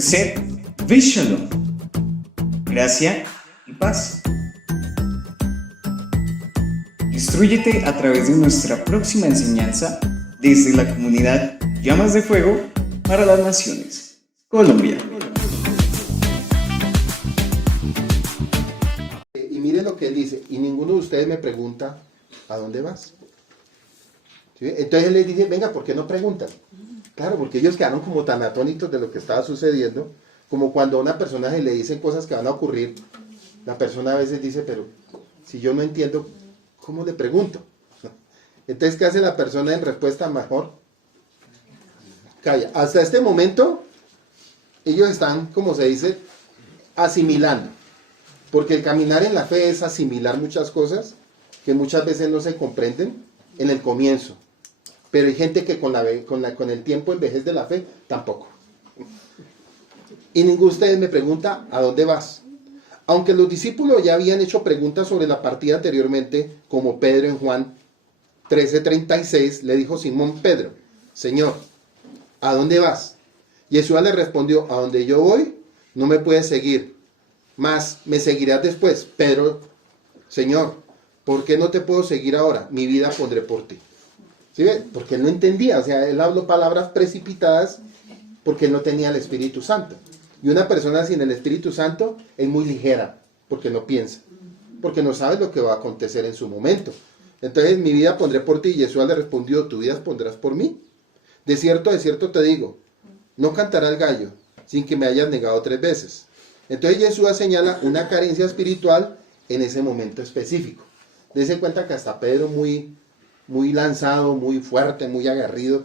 Gesed Vishalom. Gracia y paz. Instrúyete a través de nuestra próxima enseñanza desde la comunidad Llamas de Fuego para las Naciones, Colombia. Y mire lo que él dice, y ninguno de ustedes me pregunta, ¿a dónde vas? ¿Sí? Entonces él les dice, venga, ¿por qué no preguntan? Claro, porque ellos quedaron como tan atónitos de lo que estaba sucediendo, como cuando a una persona se le dicen cosas que van a ocurrir, la persona a veces dice, pero si yo no entiendo, ¿cómo le pregunto? Entonces, ¿qué hace la persona en respuesta? Mejor calla. Hasta este momento, ellos están, como se dice, asimilando. Porque el caminar en la fe es asimilar muchas cosas que muchas veces no se comprenden en el comienzo. Pero hay gente que con el tiempo envejece de la fe, tampoco. Y ninguno de ustedes me pregunta, ¿a dónde vas? Aunque los discípulos ya habían hecho preguntas sobre la partida anteriormente, como Pedro en Juan 13:36, le dijo Simón Pedro, Señor, ¿a dónde vas? Jesús le respondió, a donde yo voy, no me puedes seguir, mas me seguirás después. Pedro, Señor, ¿por qué no te puedo seguir ahora? Mi vida pondré por ti. ¿Sí ve? Porque él no entendía, o sea, él habló palabras precipitadas porque él no tenía el Espíritu Santo. Y una persona sin el Espíritu Santo es muy ligera, porque no piensa, porque no sabe lo que va a acontecer en su momento. Entonces, mi vida pondré por ti. Y Jesús le respondió, ¿tu vida pondrás por mí? De cierto te digo, no cantará el gallo sin que me hayas negado 3 veces. Entonces Jesús señala una carencia espiritual en ese momento específico. Dese cuenta que hasta Pedro muy lanzado, muy fuerte, muy aguerrido,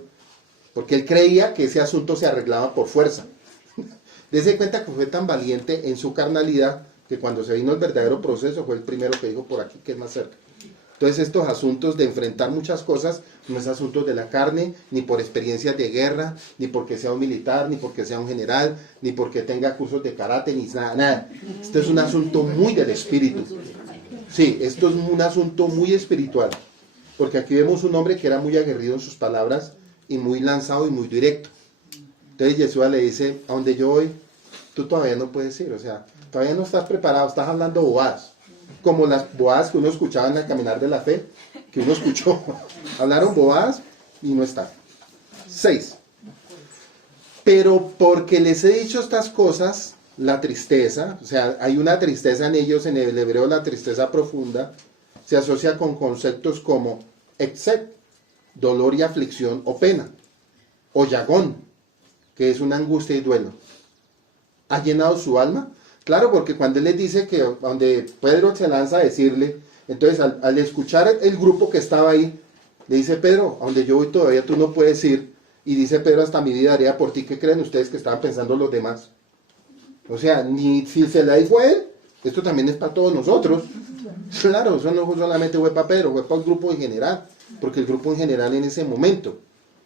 porque él creía que ese asunto se arreglaba por fuerza. Dese cuenta que fue tan valiente en su carnalidad que cuando se vino el verdadero proceso fue el primero que dijo por aquí que es más cerca. Entonces estos asuntos de enfrentar muchas cosas no es asuntos de la carne, ni por experiencias de guerra, ni porque sea un militar, ni porque sea un general, ni porque tenga cursos de karate, ni nada. Esto es un asunto muy del espíritu. Sí, esto es un asunto muy espiritual. Porque aquí vemos un hombre que era muy aguerrido en sus palabras y muy lanzado y muy directo. Entonces Jesús le dice, a donde yo voy, tú todavía no puedes ir, o sea, todavía no estás preparado, estás hablando bobadas. Como las bobadas que uno escuchaba en el caminar de la fe, que uno escuchó. Hablaron bobadas y no están. 6. Pero porque les he dicho estas cosas, la tristeza, o sea, hay una tristeza en ellos, en el hebreo la tristeza profunda, se asocia con conceptos como exet, dolor y aflicción o pena, o yagón, que es una angustia y duelo. ¿Ha llenado su alma? Claro, porque cuando él les dice que donde Pedro se lanza a decirle, entonces al escuchar el grupo que estaba ahí, le dice Pedro, a donde yo voy todavía tú no puedes ir, y dice Pedro, hasta mi vida haría por ti. ¿Qué creen ustedes que estaban pensando los demás? O sea, ni si se la dijo a él, esto también es para todos nosotros. Claro, eso no solamente fue para Pedro, fue para el grupo en general, porque el grupo en general en ese momento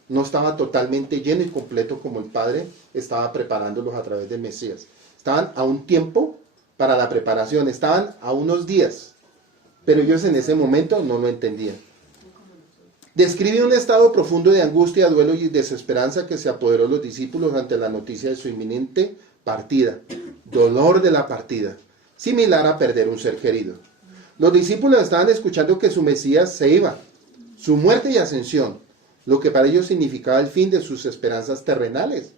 no estaba totalmente lleno y completo como el Padre estaba preparándolos a través del Mesías. Estaban a un tiempo para la preparación, estaban a unos días, pero ellos en ese momento no lo entendían. Describe un estado profundo de angustia, duelo y desesperanza que se apoderó de los discípulos ante la noticia de su inminente partida, dolor de la partida, similar a perder un ser querido. Los discípulos estaban escuchando que su Mesías se iba, su muerte y ascensión, lo que para ellos significaba el fin de sus esperanzas terrenales.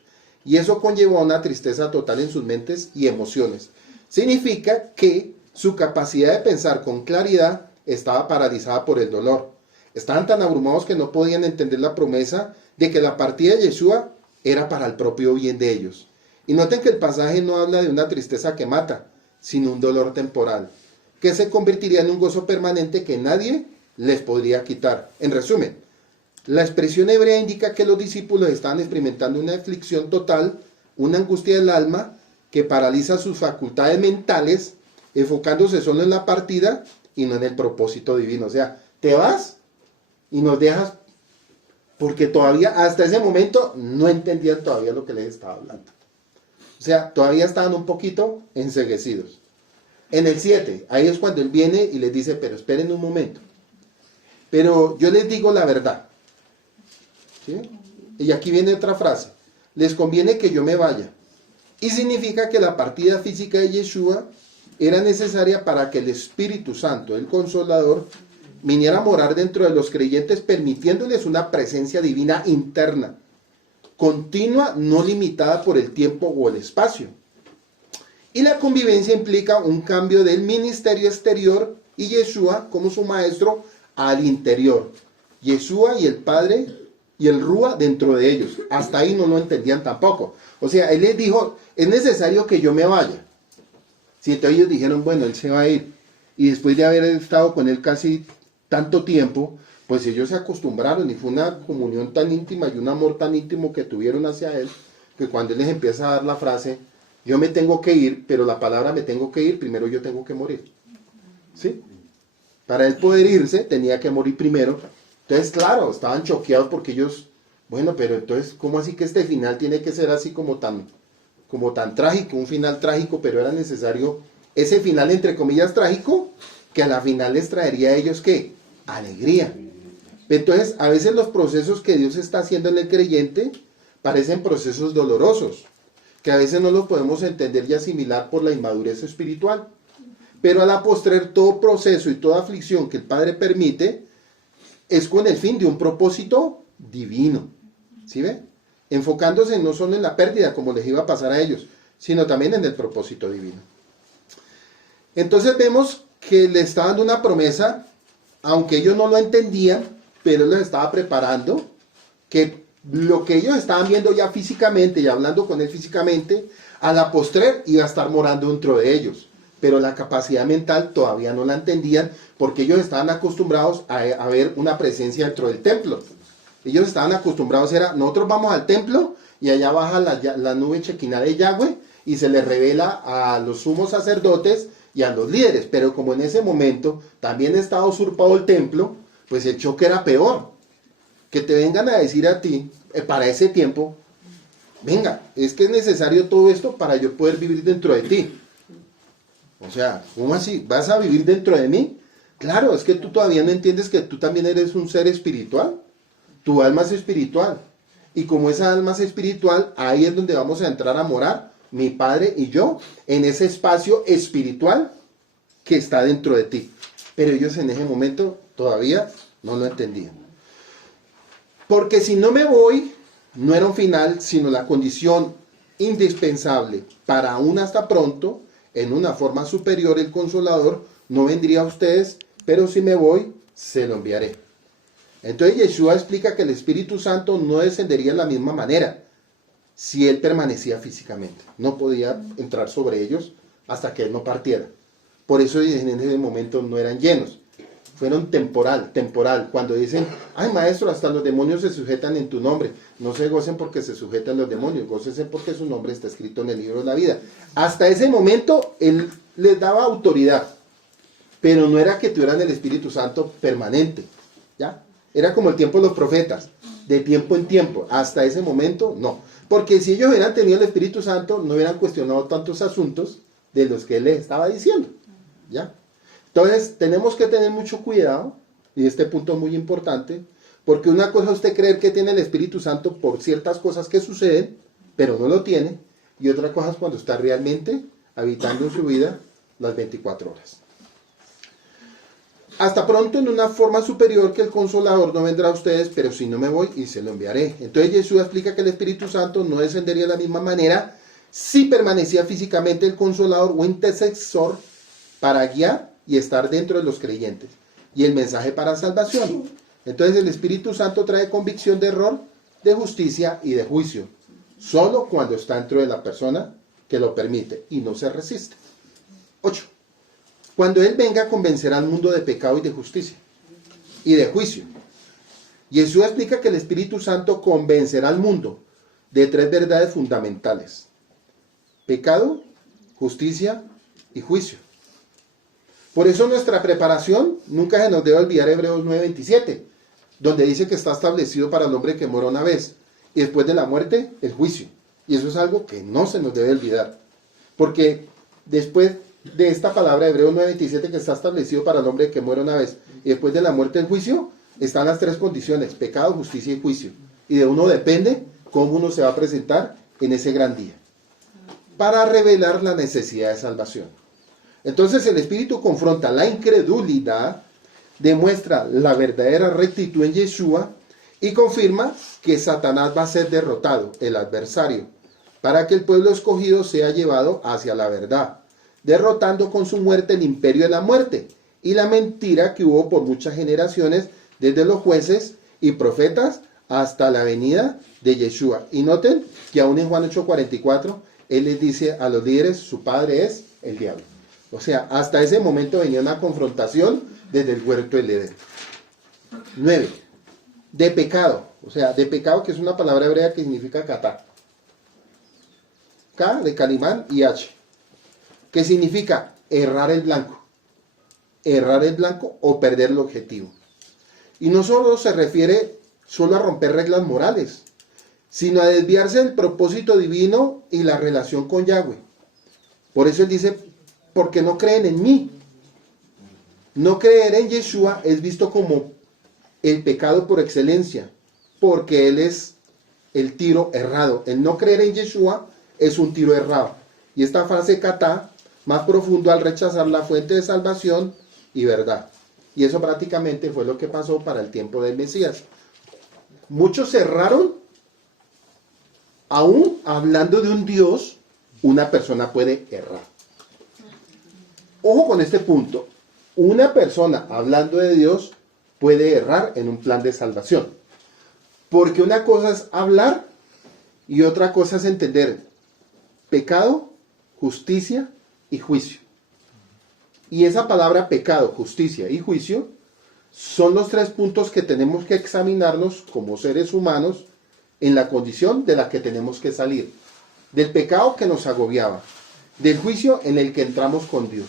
Y eso conllevó a una tristeza total en sus mentes y emociones. Significa que su capacidad de pensar con claridad estaba paralizada por el dolor. Estaban tan abrumados que no podían entender la promesa de que la partida de Yeshua era para el propio bien de ellos. Y noten que el pasaje no habla de una tristeza que mata, sino un dolor temporal, que se convertiría en un gozo permanente que nadie les podría quitar. En resumen, la expresión hebrea indica que los discípulos estaban experimentando una aflicción total, una angustia del alma que paraliza sus facultades mentales, enfocándose solo en la partida y no en el propósito divino. O sea, te vas y nos dejas porque todavía hasta ese momento no entendían todavía lo que les estaba hablando. O sea, todavía estaban un poquito enceguecidos. En el 7, ahí es cuando él viene y les dice, pero esperen un momento. Pero yo les digo la verdad. ¿Sí? Y aquí viene otra frase. Les conviene que yo me vaya. Y significa que la partida física de Yeshua era necesaria para que el Espíritu Santo, el Consolador, viniera a morar dentro de los creyentes, permitiéndoles una presencia divina interna, continua, no limitada por el tiempo o el espacio. Y la convivencia implica un cambio del ministerio exterior y Yeshua como su maestro al interior. Yeshua y el Padre y el Rúa dentro de ellos. Hasta ahí no lo entendían tampoco. O sea, él les dijo, es necesario que yo me vaya. Si entonces ellos dijeron, bueno, él se va a ir. Y después de haber estado con él casi tanto tiempo, pues ellos se acostumbraron y fue una comunión tan íntima y un amor tan íntimo que tuvieron hacia él, que cuando él les empieza a dar la frase, yo me tengo que ir, pero la palabra me tengo que ir, primero yo tengo que morir. ¿Sí? Para él poder irse, tenía que morir primero. Entonces, claro, estaban choqueados porque ellos, bueno, pero entonces, ¿cómo así que este final tiene que ser así como tan trágico, un final trágico, pero era necesario ese final, entre comillas, trágico, que a la final les traería a ellos, ¿qué? Alegría. Entonces, a veces los procesos que Dios está haciendo en el creyente parecen procesos dolorosos, que a veces no los podemos entender y asimilar por la inmadurez espiritual. Pero a la postrer, todo proceso y toda aflicción que el Padre permite es con el fin de un propósito divino. ¿Sí ve? Enfocándose no solo en la pérdida, como les iba a pasar a ellos, sino también en el propósito divino. Entonces vemos que le está dando una promesa, aunque ellos no lo entendían, pero él los estaba preparando, que lo que ellos estaban viendo ya físicamente y hablando con él físicamente, a la postrer iba a estar morando dentro de ellos. Pero la capacidad mental todavía no la entendían, porque ellos estaban acostumbrados a ver una presencia dentro del templo. Ellos estaban acostumbrados, nosotros vamos al templo y allá baja la nube chequina de Yahweh y se les revela a los sumos sacerdotes y a los líderes. Pero como en ese momento también estaba usurpado el templo, pues el choque era peor. Que te vengan a decir a ti, para ese tiempo, venga, es que es necesario todo esto para yo poder vivir dentro de ti. O sea, ¿cómo así? ¿Vas a vivir dentro de mí? Claro, es que tú todavía no entiendes que tú también eres un ser espiritual. Tu alma es espiritual. Y como esa alma es espiritual, ahí es donde vamos a entrar a morar, mi Padre y yo, en ese espacio espiritual que está dentro de ti. Pero ellos en ese momento todavía no lo entendían. Porque si no me voy, no era un final, sino la condición indispensable para un hasta pronto. En una forma superior, el Consolador no vendría a ustedes, pero si me voy, se lo enviaré. Entonces Yeshua explica que el Espíritu Santo no descendería de la misma manera si él permanecía físicamente. No podía entrar sobre ellos hasta que él no partiera. Por eso en ese momento no eran llenos. Fueron temporal. Cuando dicen, ay maestro, hasta los demonios se sujetan en tu nombre. No se gocen porque se sujetan los demonios, gócense porque su nombre está escrito en el libro de la vida. Hasta ese momento él les daba autoridad, pero no era que tuvieran el Espíritu Santo permanente, ¿ya? Era como el tiempo de los profetas, de tiempo en tiempo. Hasta ese momento no, porque si ellos hubieran tenido el Espíritu Santo, no hubieran cuestionado tantos asuntos de los que él les estaba diciendo, ¿ya? Entonces, tenemos que tener mucho cuidado, y este punto es muy importante, porque una cosa es usted creer que tiene el Espíritu Santo por ciertas cosas que suceden, pero no lo tiene, y otra cosa es cuando está realmente habitando en su vida las 24 horas. Hasta pronto, en una forma superior, que el Consolador no vendrá a ustedes, pero si no me voy y se lo enviaré. Entonces Jesús explica que el Espíritu Santo no descendería de la misma manera si permanecía físicamente el Consolador o intercesor para guiar y estar dentro de los creyentes, y el mensaje para salvación. Entonces el Espíritu Santo trae convicción de error, de justicia y de juicio, solo cuando está dentro de la persona que lo permite y no se resiste. 8. Cuando Él venga, convencerá al mundo de pecado y de justicia y de juicio. Jesús explica que el Espíritu Santo convencerá al mundo de 3 verdades fundamentales: pecado, justicia y juicio. Por eso nuestra preparación nunca se nos debe olvidar Hebreos 9:27, donde dice que está establecido para el hombre que muera una vez, y después de la muerte, el juicio. Y eso es algo que no se nos debe olvidar, porque después de esta palabra, Hebreos 9:27, que está establecido para el hombre que muera una vez, y después de la muerte, el juicio, están las 3 condiciones: pecado, justicia y juicio. Y de uno depende cómo uno se va a presentar en ese gran día. para revelar la necesidad de salvación. Entonces el Espíritu confronta la incredulidad, demuestra la verdadera rectitud en Yeshua y confirma que Satanás va a ser derrotado, el adversario, para que el pueblo escogido sea llevado hacia la verdad, derrotando con su muerte el imperio de la muerte y la mentira que hubo por muchas generaciones, desde los jueces y profetas hasta la venida de Yeshua. Y noten que aún en Juan 8:44, él les dice a los líderes, su padre es el diablo. O sea, hasta ese momento venía una confrontación desde el huerto del Edén. 9. De pecado. O sea, de pecado, que es una palabra hebrea que significa katá. K de Calimán y H. Que significa errar el blanco. Errar el blanco o perder el objetivo. Y no solo se refiere solo a romper reglas morales, sino a desviarse del propósito divino y la relación con Yahweh. Por eso él dice, porque no creen en mí. No creer en Yeshua es visto como el pecado por excelencia, porque él es el tiro errado. El no creer en Yeshua es un tiro errado. Y esta frase katá, más profundo al rechazar la fuente de salvación y verdad. Y eso prácticamente fue lo que pasó para el tiempo del Mesías. Muchos erraron, aún hablando de un Dios, una persona puede errar. Ojo con este punto. Una persona hablando de Dios puede errar en un plan de salvación. Porque una cosa es hablar y otra cosa es entender pecado, justicia y juicio. Y esa palabra pecado, justicia y juicio son los tres puntos que tenemos que examinarnos como seres humanos en la condición de la que tenemos que salir. Del pecado que nos agobiaba, del juicio en el que entramos con Dios.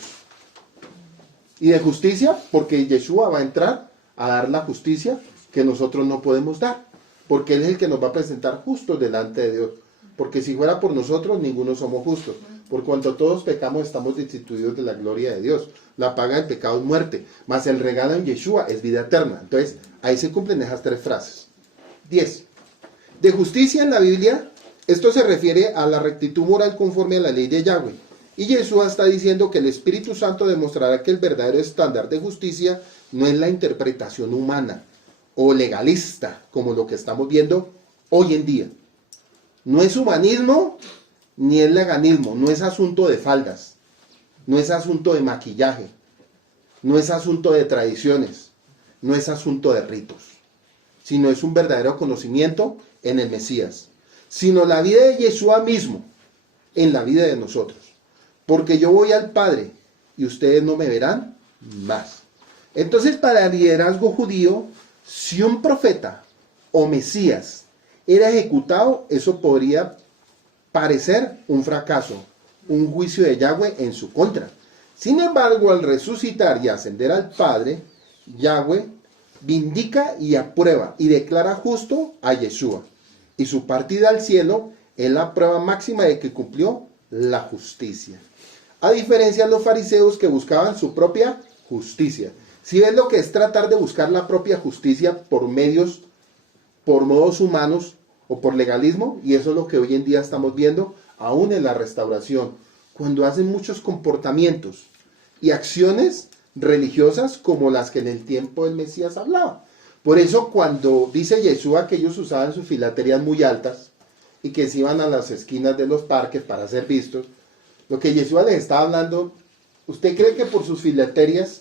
Y de justicia, porque Yeshua va a entrar a dar la justicia que nosotros no podemos dar. Porque Él es el que nos va a presentar justos delante de Dios. Porque si fuera por nosotros, ninguno somos justos. Por cuanto todos pecamos, estamos destituidos de la gloria de Dios. La paga del pecado es muerte, mas el regalo en Yeshua es vida eterna. Entonces, ahí se cumplen esas tres frases. 10. De justicia en la Biblia, esto se refiere a la rectitud moral conforme a la ley de Yahweh. Y Yeshua está diciendo que el Espíritu Santo demostrará que el verdadero estándar de justicia no es la interpretación humana o legalista, como lo que estamos viendo hoy en día. No es humanismo ni es leganismo, no es asunto de faldas, no es asunto de maquillaje, no es asunto de tradiciones, no es asunto de ritos, sino es un verdadero conocimiento en el Mesías, sino la vida de Yeshua mismo en la vida de nosotros. Porque yo voy al Padre y ustedes no me verán más. Entonces, para el liderazgo judío, si un profeta o Mesías era ejecutado, eso podría parecer un fracaso, un juicio de Yahweh en su contra. Sin embargo, al resucitar y ascender al Padre, Yahweh vindica y aprueba y declara justo a Yeshua. Y su partida al cielo es la prueba máxima de que cumplió la justicia. A diferencia de los fariseos que buscaban su propia justicia. Si ves lo que es tratar de buscar la propia justicia por medios, por modos humanos o por legalismo, y eso es lo que hoy en día estamos viendo, aún en la restauración, cuando hacen muchos comportamientos y acciones religiosas como las que en el tiempo del Mesías hablaba. Por eso cuando dice Yeshua que ellos usaban sus filaterías muy altas y que se iban a las esquinas de los parques para ser vistos, lo que Yeshua les estaba hablando, ¿usted cree que por sus filaterias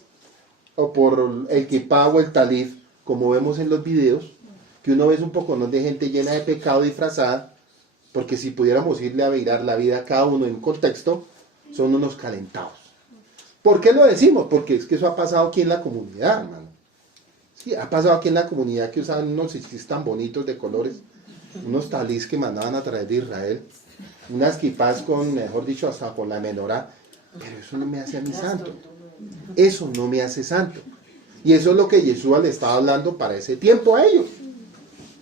o por el kipá o el talif, como vemos en los videos, que uno ve un poco de gente llena de pecado disfrazada, porque si pudiéramos irle a mirar la vida a cada uno en un contexto, son unos calentados? ¿Por qué lo decimos? Porque es que eso ha pasado aquí en la comunidad, hermano. Sí, ha pasado aquí en la comunidad que usaban unos sisis tan bonitos de colores, unos talís que mandaban a traer de Israel, unas kipás con, mejor dicho, hasta con la menorá, pero eso no me hace a mí santo. Eso no me hace santo. Y eso es lo que Yeshua le estaba hablando para ese tiempo a ellos.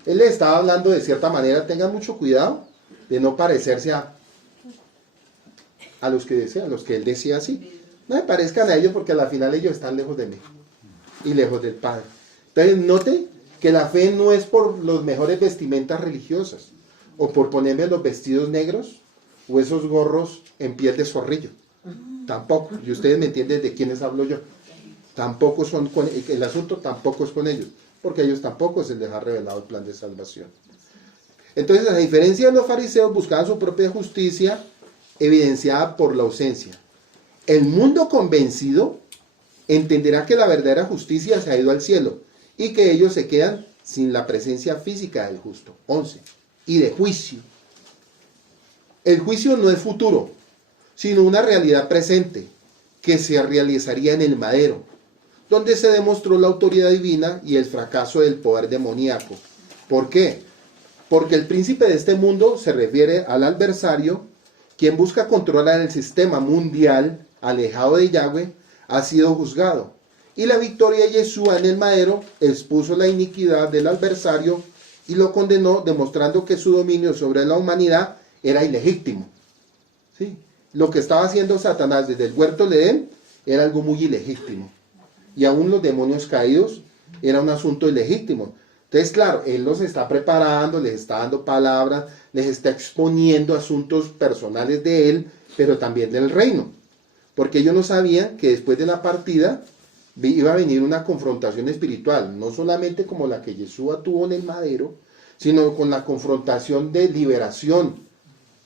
Él le estaba hablando de cierta manera, tengan mucho cuidado de no parecerse a los que desean, a los que él decía así. No me parezcan a ellos porque al final ellos están lejos de mí y lejos del Padre. Entonces note que la fe no es por los mejores vestimentas religiosas o por ponerme los vestidos negros o esos gorros en piel de zorrillo. Tampoco. Y ustedes me entienden de quiénes hablo yo. Tampoco son el asunto tampoco es con ellos, porque a ellos tampoco se les ha revelado el plan de salvación. Entonces, a diferencia de los fariseos, buscaban su propia justicia evidenciada por la ausencia. El mundo convencido entenderá que la verdadera justicia se ha ido al cielo y que ellos se quedan sin la presencia física del justo. 11. Y de juicio. El juicio no es futuro, sino una realidad presente que se realizaría en el madero, donde se demostró la autoridad divina y el fracaso del poder demoníaco. ¿Por qué? Porque el príncipe de este mundo se refiere al adversario, quien busca controlar el sistema mundial alejado de Yahweh, ha sido juzgado. Y la victoria de Yeshua en el madero expuso la iniquidad del adversario y lo condenó, demostrando que su dominio sobre la humanidad era ilegítimo. ¿Sí? Lo que estaba haciendo Satanás desde el huerto de Edén era algo muy ilegítimo. Y aún los demonios caídos era un asunto ilegítimo. Entonces, claro, él los está preparando, les está dando palabras, les está exponiendo asuntos personales de él, pero también del reino. Porque ellos no sabían que después de la partida iba a venir una confrontación espiritual, no solamente como la que Yeshua tuvo en el madero, sino con la confrontación de liberación,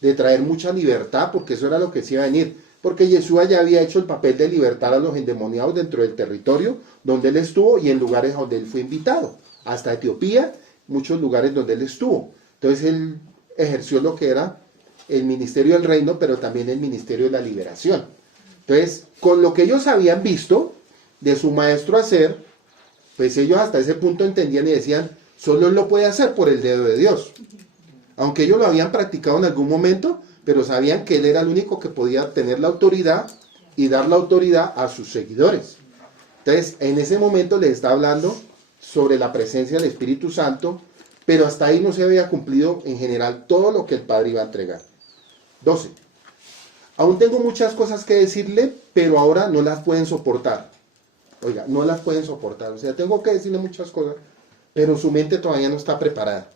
de traer mucha libertad, porque eso era lo que se iba a venir. Porque Yeshua ya había hecho el papel de libertar a los endemoniados dentro del territorio donde él estuvo y en lugares donde él fue invitado. Hasta Etiopía, muchos lugares donde él estuvo. Entonces él ejerció lo que era el ministerio del reino, pero también el ministerio de la liberación. Entonces, con lo que ellos habían visto de su maestro hacer, pues ellos hasta ese punto entendían y decían, solo él lo puede hacer por el dedo de Dios. Aunque ellos lo habían practicado en algún momento, pero sabían que él era el único que podía tener la autoridad y dar la autoridad a sus seguidores. Entonces, en ese momento les está hablando sobre la presencia del Espíritu Santo, pero hasta ahí no se había cumplido en general todo lo que el Padre iba a entregar. 12. Aún tengo muchas cosas que decirle, pero ahora no las pueden soportar. Oiga, no las pueden soportar. O sea, tengo que decirle muchas cosas, pero su mente todavía no está preparada.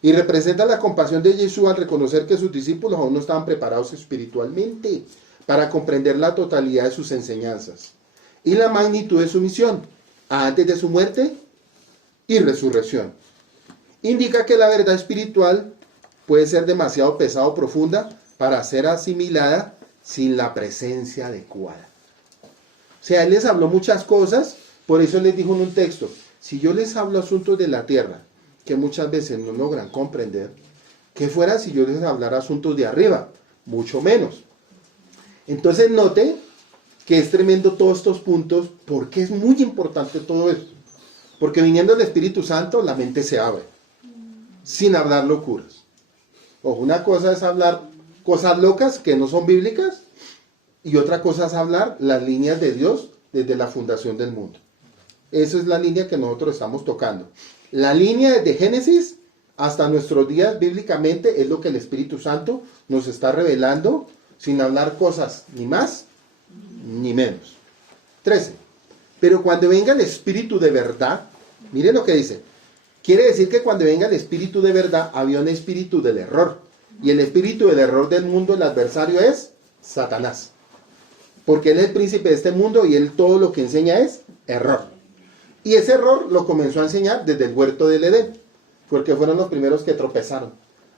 Y representa la compasión de Yeshua al reconocer que sus discípulos aún no estaban preparados espiritualmente para comprender la totalidad de sus enseñanzas y la magnitud de su misión antes de su muerte y resurrección. Indica que la verdad espiritual puede ser demasiado pesada o profunda para ser asimilada sin la presencia adecuada. O sea, él les habló muchas cosas, por eso les dijo en un texto, si yo les hablo asuntos de la tierra, que muchas veces no logran comprender, ¿qué fuera si yo les hablara asuntos de arriba? Mucho menos. Entonces note que es tremendo todos estos puntos, porque es muy importante todo esto. Porque viniendo el Espíritu Santo, la mente se abre, sin hablar locuras. Ojo, una cosa es hablar cosas locas que no son bíblicas, y otra cosa es hablar las líneas de Dios desde la fundación del mundo. Esa es la línea que nosotros estamos tocando. La línea desde Génesis hasta nuestros días bíblicamente es lo que el Espíritu Santo nos está revelando sin hablar cosas ni más ni menos. 13. Pero cuando venga el Espíritu de verdad, mire lo que dice. Quiere decir que cuando venga el Espíritu de verdad había un espíritu del error. Y el espíritu del error del mundo, el adversario es Satanás. Porque él es el príncipe de este mundo y él todo lo que enseña es error. Y ese error lo comenzó a enseñar desde el huerto del Edén, porque fueron los primeros que tropezaron.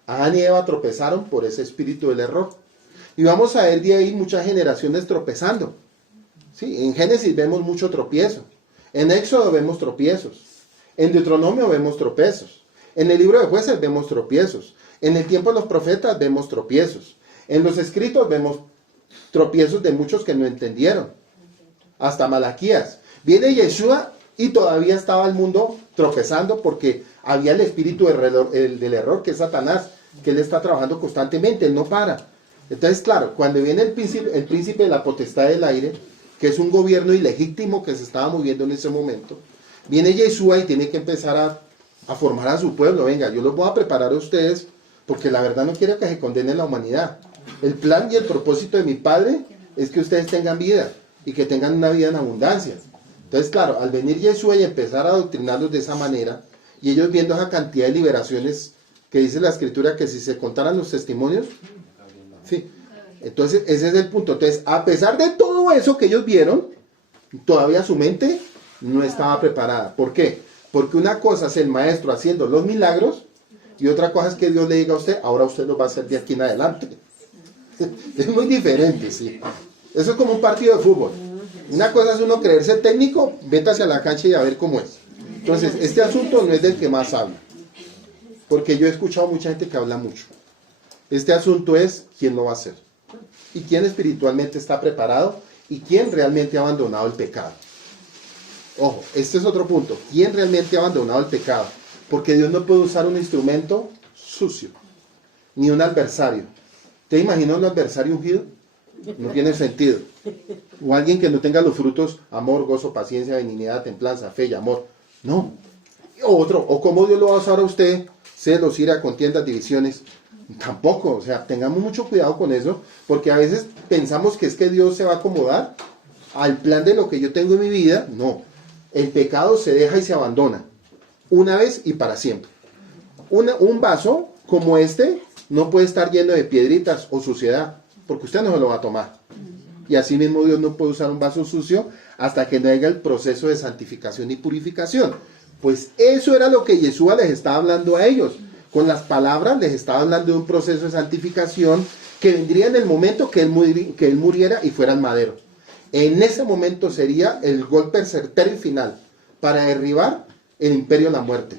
Adán y Eva tropezaron por ese espíritu del error. Y vamos a ver de ahí muchas generaciones tropezando. ¿Sí? En Génesis vemos mucho tropiezo. En Éxodo vemos tropiezos. En Deuteronomio vemos tropiezos. En el libro de Jueces vemos tropiezos. En el tiempo de los profetas vemos tropiezos. En los escritos vemos tropiezos de muchos que no entendieron. Hasta Malaquías. Viene Yeshua y todavía estaba el mundo tropezando porque había el espíritu del error, que es Satanás, que él está trabajando constantemente, él no para. Entonces, claro, cuando viene el príncipe de la potestad del aire, que es un gobierno ilegítimo que se estaba moviendo en ese momento, viene Yeshua y tiene que empezar a formar a su pueblo. Venga, yo los voy a preparar a ustedes porque la verdad no quiero que se condene la humanidad. El plan y el propósito de mi Padre es que ustedes tengan vida y que tengan una vida en abundancia. Entonces, claro, al venir Yeshua y empezar a adoctrinarlos de esa manera, y ellos viendo esa cantidad de liberaciones que dice la Escritura, que si se contaran los testimonios, Sí. Entonces, ese es el punto. Entonces, a pesar de todo eso que ellos vieron, todavía su mente no estaba preparada. ¿Por qué? Porque una cosa es el maestro haciendo los milagros y otra cosa es que Dios le diga a usted, ahora usted lo va a hacer de aquí en adelante. Es muy diferente, sí. Eso es como un partido de fútbol. Una cosa es uno creerse técnico, vete hacia la cancha y a ver cómo es. Entonces, este asunto no es del que más habla. Porque yo he escuchado mucha gente que habla mucho. Este asunto es quién lo va a hacer. Y quién espiritualmente está preparado y quién realmente ha abandonado el pecado. Ojo, este es otro punto. ¿Quién realmente ha abandonado el pecado? Porque Dios no puede usar un instrumento sucio, ni un adversario. ¿Te imaginas un adversario ungido? No tiene sentido. O alguien que no tenga los frutos, amor, gozo, paciencia, benignidad, templanza, fe y amor. No. O cómo Dios lo va a usar a usted, celos, ira, contiendas, divisiones. Tampoco, o sea, tengamos mucho cuidado con eso, porque a veces pensamos que es que Dios se va a acomodar al plan de lo que yo tengo en mi vida. No, el pecado se deja y se abandona, una vez y para siempre. Un vaso como este no puede estar lleno de piedritas o suciedad, porque usted no se lo va a tomar. Y así mismo Dios no puede usar un vaso sucio hasta que no haya el proceso de santificación y purificación. Pues eso era lo que Yeshua les estaba hablando a ellos. Con las palabras les estaba hablando de un proceso de santificación que vendría en el momento que él muriera y fuera el madero. En ese momento sería el golpe certero y final para derribar el imperio de la muerte,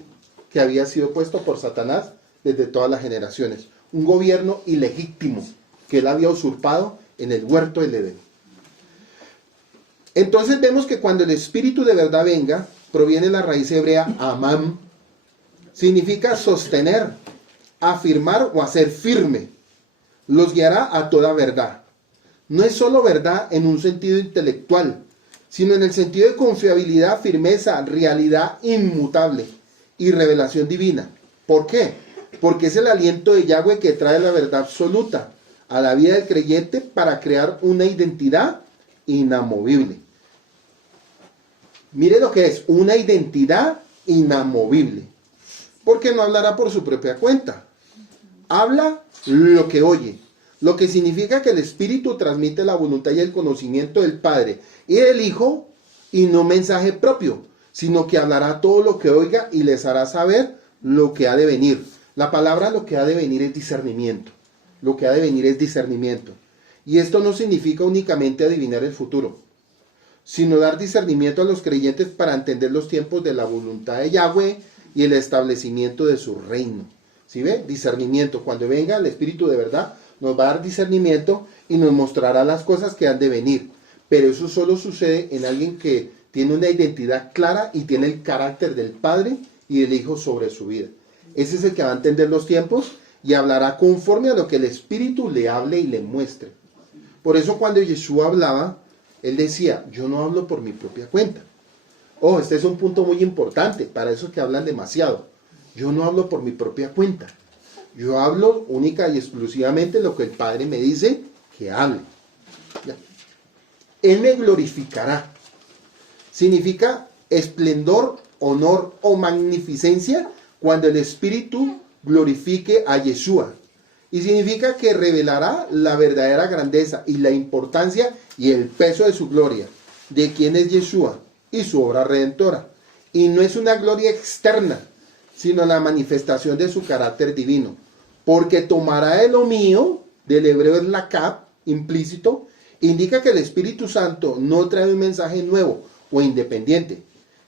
que había sido puesto por Satanás desde todas las generaciones. Un gobierno ilegítimo que él había usurpado en el huerto del Edén. Entonces vemos que cuando el Espíritu de verdad venga, proviene la raíz hebrea amam. Significa sostener, afirmar o hacer firme. Los guiará a toda verdad. No es solo verdad en un sentido intelectual, sino en el sentido de confiabilidad, firmeza, realidad inmutable y revelación divina. ¿Por qué? Porque es el aliento de Yahweh que trae la verdad absoluta a la vida del creyente para crear una identidad inamovible. Mire lo que es una identidad inamovible. Porque no hablará por su propia cuenta. Habla lo que oye. Lo que significa que el Espíritu transmite la voluntad y el conocimiento del Padre y del Hijo, y no mensaje propio, sino que hablará todo lo que oiga y les hará saber lo que ha de venir. La palabra lo que ha de venir es discernimiento. Lo que ha de venir es discernimiento. Y esto no significa únicamente adivinar el futuro, sino dar discernimiento a los creyentes para entender los tiempos de la voluntad de Yahweh y el establecimiento de su reino. ¿Sí ve? Discernimiento. Cuando venga el Espíritu de verdad, nos va a dar discernimiento y nos mostrará las cosas que han de venir. Pero eso solo sucede en alguien que tiene una identidad clara y tiene el carácter del Padre y del Hijo sobre su vida. Ese es el que va a entender los tiempos y hablará conforme a lo que el Espíritu le hable y le muestre. Por eso cuando Yeshua hablaba, él decía, yo no hablo por mi propia cuenta. Oh, este es un punto muy importante para esos que hablan demasiado. Yo no hablo por mi propia cuenta. Yo hablo única y exclusivamente lo que el Padre me dice que hable. Ya. Él me glorificará. Significa esplendor, honor o magnificencia cuando el Espíritu glorifique a Yeshua. Y significa que revelará la verdadera grandeza y la importancia y el peso de su gloria, de quién es Yeshua y su obra redentora. Y no es una gloria externa, sino la manifestación de su carácter divino. Porque tomará de lo mío, del hebreo es lakab, implícito, indica que el Espíritu Santo no trae un mensaje nuevo o independiente,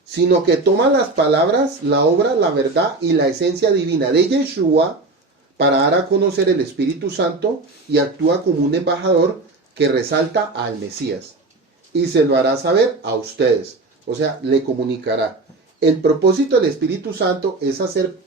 sino que toma las palabras, la obra, la verdad y la esencia divina de Yeshua para dar a conocer el Espíritu Santo y actúa como un embajador que resalta al Mesías. Y se lo hará saber a ustedes, o sea, le comunicará. El propósito del Espíritu Santo es hacer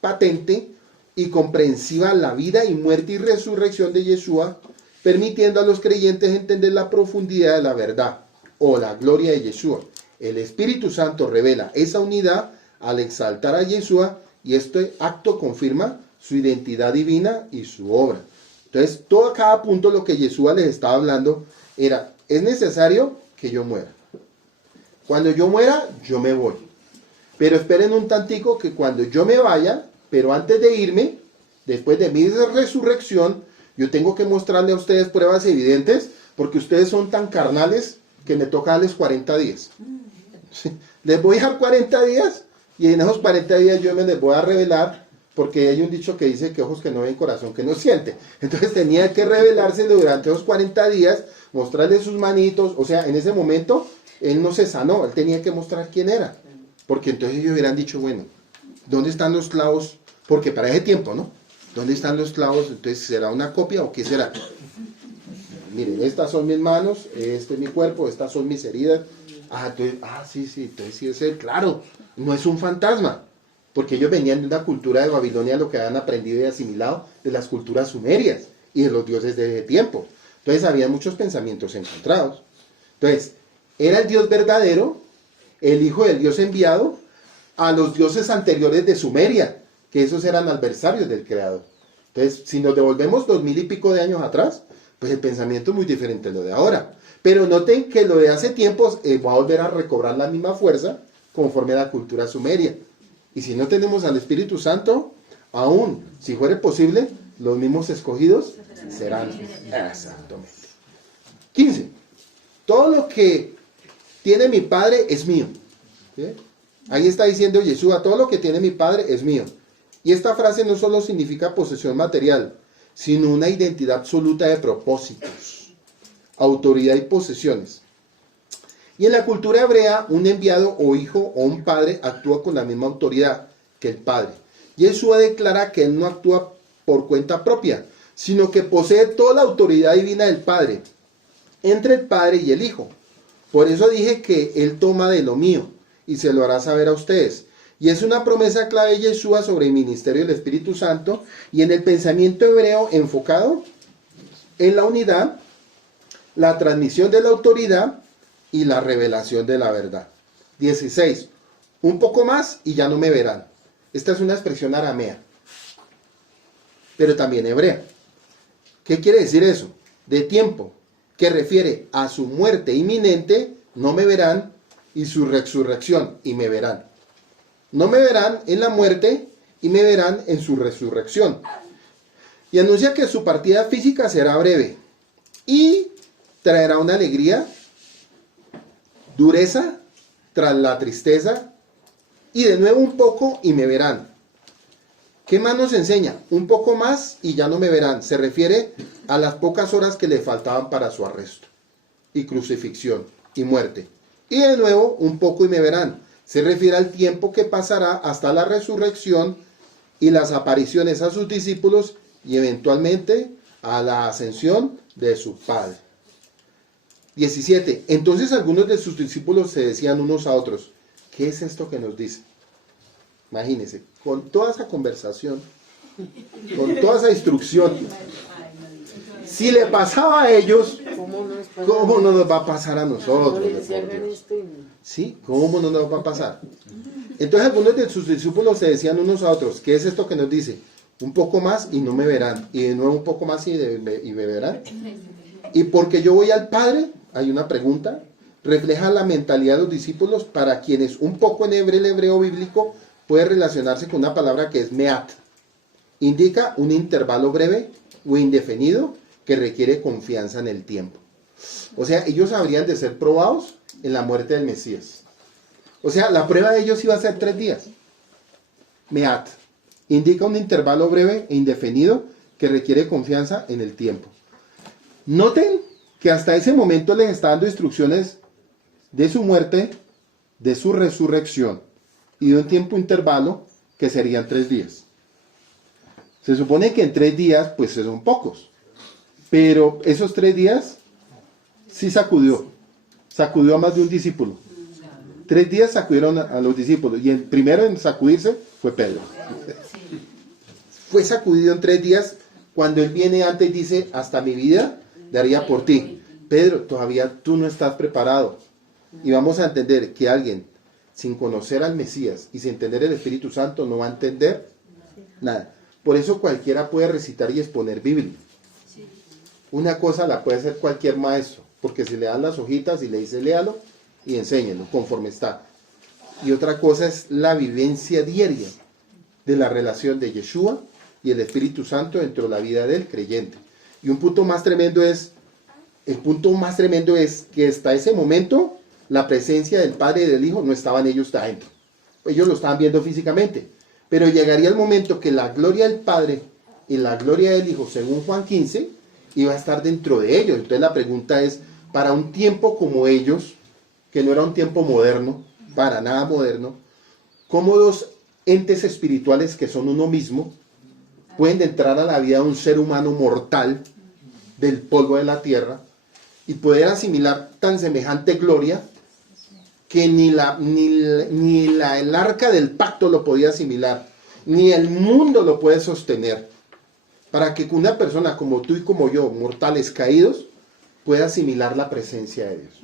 patente y comprensiva la vida y muerte y resurrección de Yeshua, permitiendo a los creyentes entender la profundidad de la verdad o la gloria de Yeshua. El Espíritu Santo revela esa unidad al exaltar a Yeshua y este acto confirma su identidad divina y su obra. Entonces, cada punto lo que Yeshua les estaba hablando era, es necesario que yo muera. Cuando yo muera, yo me voy. Pero esperen un tantico que cuando yo me vaya, pero antes de irme, después de mi resurrección, Yo tengo que mostrarle a ustedes pruebas evidentes porque ustedes son tan carnales que me toca darles 40 días. ¿Sí? Les voy a dar 40 días y en esos 40 días yo me les voy a revelar porque hay un dicho que dice que ojos que no ven, corazón que no siente. Entonces tenía que revelárselo durante esos 40 días, mostrarle sus manitos. O sea, en ese momento él no se sanó, él tenía que mostrar quién era. Porque entonces ellos hubieran dicho, bueno, ¿dónde están los clavos? Porque para ese tiempo, ¿no? ¿Dónde están los clavos? Entonces, ¿será una copia o qué será? Miren, estas son mis manos, este es mi cuerpo, estas son mis heridas. Sí, entonces sí es él, claro, no es un fantasma. Porque ellos venían de una cultura de Babilonia, lo que habían aprendido y asimilado de las culturas sumerias y de los dioses de ese tiempo. Entonces había muchos pensamientos encontrados. Entonces, era el Dios verdadero, el hijo del Dios enviado a los dioses anteriores de Sumeria, que esos eran adversarios del Creador. Entonces, si nos devolvemos 2000 y pico de años atrás, pues el pensamiento es muy diferente a lo de ahora. Pero noten que lo de hace tiempos va a volver a recobrar la misma fuerza conforme a la cultura sumeria. Y si no tenemos al Espíritu Santo, aún, si fuere posible, los mismos escogidos serán. Exactamente. 15. Todo lo que tiene mi Padre es mío. ¿Sí? Ahí está diciendo Yeshua, todo lo que tiene mi Padre es mío. Y esta frase no solo significa posesión material, sino una identidad absoluta de propósitos, autoridad y posesiones. Y en la cultura hebrea, un enviado o hijo o un padre actúa con la misma autoridad que el padre. Yeshua declara que él no actúa por cuenta propia, sino que posee toda la autoridad divina del Padre, entre el Padre y el Hijo. Por eso dije que él toma de lo mío y se lo hará saber a ustedes. Y es una promesa clave de Yeshua sobre el ministerio del Espíritu Santo y en el pensamiento hebreo enfocado en la unidad, la transmisión de la autoridad y la revelación de la verdad. 16. Un poco más y ya no me verán. Esta es una expresión aramea, pero también hebrea. ¿Qué quiere decir eso? De tiempo, que refiere a su muerte inminente, no me verán, y su resurrección, y me verán. No me verán en la muerte, y me verán en su resurrección. Y anuncia que su partida física será breve, y traerá una alegría, dureza, tras la tristeza, y de nuevo un poco, y me verán. ¿Qué más nos enseña? Un poco más y ya no me verán. Se refiere a las pocas horas que le faltaban para su arresto y crucifixión y muerte. Y de nuevo, un poco y me verán. Se refiere al tiempo que pasará hasta la resurrección y las apariciones a sus discípulos y eventualmente a la ascensión de su Padre. 17. Entonces algunos de sus discípulos se decían unos a otros, ¿qué es esto que nos dice? Imagínense, con toda esa conversación, con toda esa instrucción, si le pasaba a ellos, ¿cómo no nos va a pasar a nosotros? ¿Sí? ¿Cómo no nos va a pasar? Entonces algunos de sus discípulos se decían unos a otros, ¿qué es esto que nos dice? Un poco más y no me verán, y de nuevo un poco más y me verán. Y porque yo voy al Padre, hay una pregunta, refleja la mentalidad de los discípulos para quienes un poco en el hebreo bíblico puede relacionarse con una palabra que es meat. Indica un intervalo breve o indefinido que requiere confianza en el tiempo. O sea, ellos habrían de ser probados en la muerte del Mesías. O sea, la prueba de ellos iba a ser 3 días. Meat. Indica un intervalo breve e indefinido que requiere confianza en el tiempo. Noten que hasta ese momento les está dando instrucciones de su muerte, de su resurrección y de un tiempo intervalo que serían 3 días. Se supone que en 3 días pues son pocos, pero esos 3 días sí sacudió a más de un discípulo. 3 días sacudieron a los discípulos y el primero en sacudirse fue Pedro. Fue sacudido en 3 días cuando él viene antes y dice, hasta mi vida daría por ti. Pedro, todavía tú no estás preparado. Y vamos a entender que alguien sin conocer al Mesías y sin entender el Espíritu Santo no va a entender nada. Por eso cualquiera puede recitar y exponer Biblia. Una cosa la puede hacer cualquier maestro, porque si le dan las hojitas y le dice léalo y enséñelo conforme está. Y otra cosa es la vivencia diaria de la relación de Yeshua y el Espíritu Santo dentro de la vida del creyente. Y un punto más tremendo es, el punto más tremendo es que hasta ese momento la presencia del Padre y del Hijo no estaban ellos adentro. Ellos lo estaban viendo físicamente. Pero llegaría el momento que la gloria del Padre y la gloria del Hijo, según Juan 15, iba a estar dentro de ellos. Entonces la pregunta es, para un tiempo como ellos, que no era un tiempo moderno, para nada moderno, ¿cómo dos entes espirituales que son uno mismo pueden entrar a la vida de un ser humano mortal del polvo de la tierra y poder asimilar tan semejante gloria que el arca del pacto lo podía asimilar, ni el mundo lo puede sostener, para que una persona como tú y como yo, mortales caídos, pueda asimilar la presencia de Dios?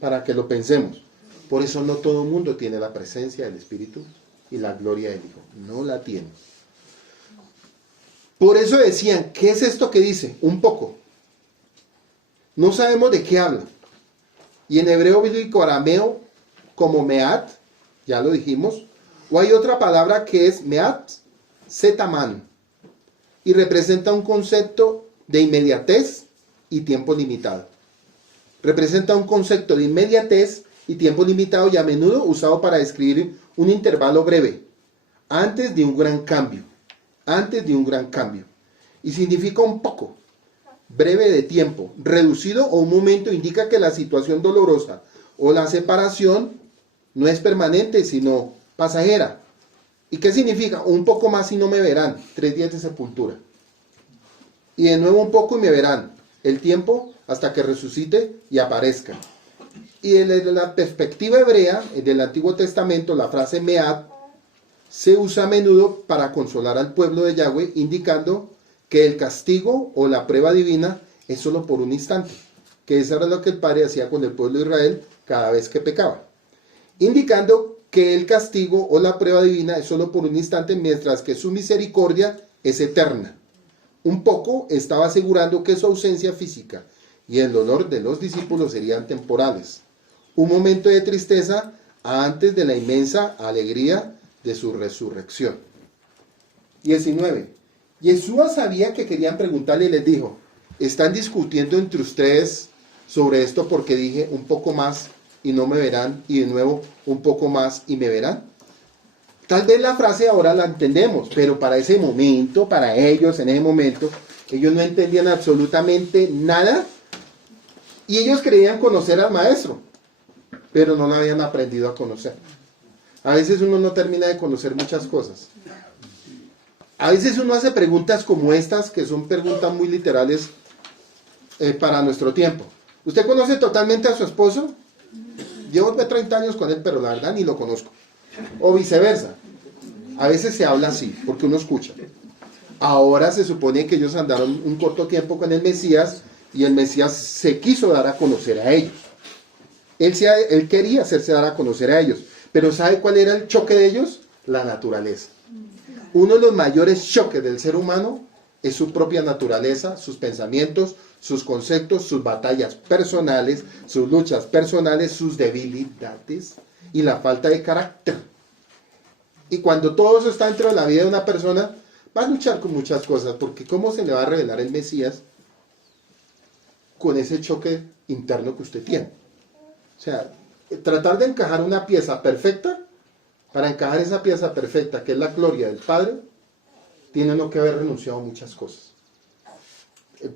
Para que lo pensemos. Por eso no todo el mundo tiene la presencia del Espíritu y la gloria del Hijo. No la tiene. Por eso decían, ¿qué es esto que dice? Un poco. No sabemos de qué habla. Y en hebreo bíblico arameo, como meat, ya lo dijimos, o hay otra palabra que es meat zetaman, y representa un concepto de inmediatez y tiempo limitado. Representa un concepto de inmediatez y tiempo limitado y a menudo usado para describir un intervalo breve, antes de un gran cambio. Antes de un gran cambio. Y significa un poco, breve de tiempo, reducido o un momento, indica que la situación dolorosa o la separación no es permanente, sino pasajera. ¿Y qué significa? Un poco más y no me verán, 3 días de sepultura. Y de nuevo un poco y me verán, el tiempo hasta que resucite y aparezca. Y desde la perspectiva hebrea, del Antiguo Testamento, la frase meat se usa a menudo para consolar al pueblo de Yahweh, indicando que el castigo o la prueba divina es solo por un instante, que eso era lo que el Padre hacía con el pueblo de Israel cada vez que pecaba, indicando que el castigo o la prueba divina es solo por un instante, mientras que su misericordia es eterna. Un poco estaba asegurando que su ausencia física y el dolor de los discípulos serían temporales, un momento de tristeza antes de la inmensa alegría de su resurrección. 19. Yeshua sabía que querían preguntarle y les dijo, ¿están discutiendo entre ustedes sobre esto porque dije un poco más y no me verán, y de nuevo un poco más y me verán? Tal vez la frase ahora la entendemos, pero para ese momento, para ellos en ese momento, ellos no entendían absolutamente nada y ellos creían conocer al maestro, pero no lo habían aprendido a conocer. A veces uno no termina de conocer muchas cosas. A veces uno hace preguntas como estas, que son preguntas muy literales para nuestro tiempo. ¿Usted conoce totalmente a su esposo? Llevo 30 años con él, pero la verdad ni lo conozco. O viceversa. A veces se habla así, porque uno escucha. Ahora se supone que ellos andaron un corto tiempo con el Mesías, y el Mesías se quiso dar a conocer a ellos. Él quería hacerse dar a conocer a ellos. Pero ¿sabe cuál era el choque de ellos? La naturaleza. Uno de los mayores choques del ser humano es su propia naturaleza, sus pensamientos, sus conceptos, sus batallas personales, sus luchas personales, sus debilidades y la falta de carácter. Y cuando todo eso está dentro de la vida de una persona, va a luchar con muchas cosas, porque ¿cómo se le va a revelar el Mesías con ese choque interno que usted tiene? O sea, tratar de encajar una pieza perfecta, para encajar esa pieza perfecta, que es la gloria del Padre, tiene uno que haber renunciado a muchas cosas.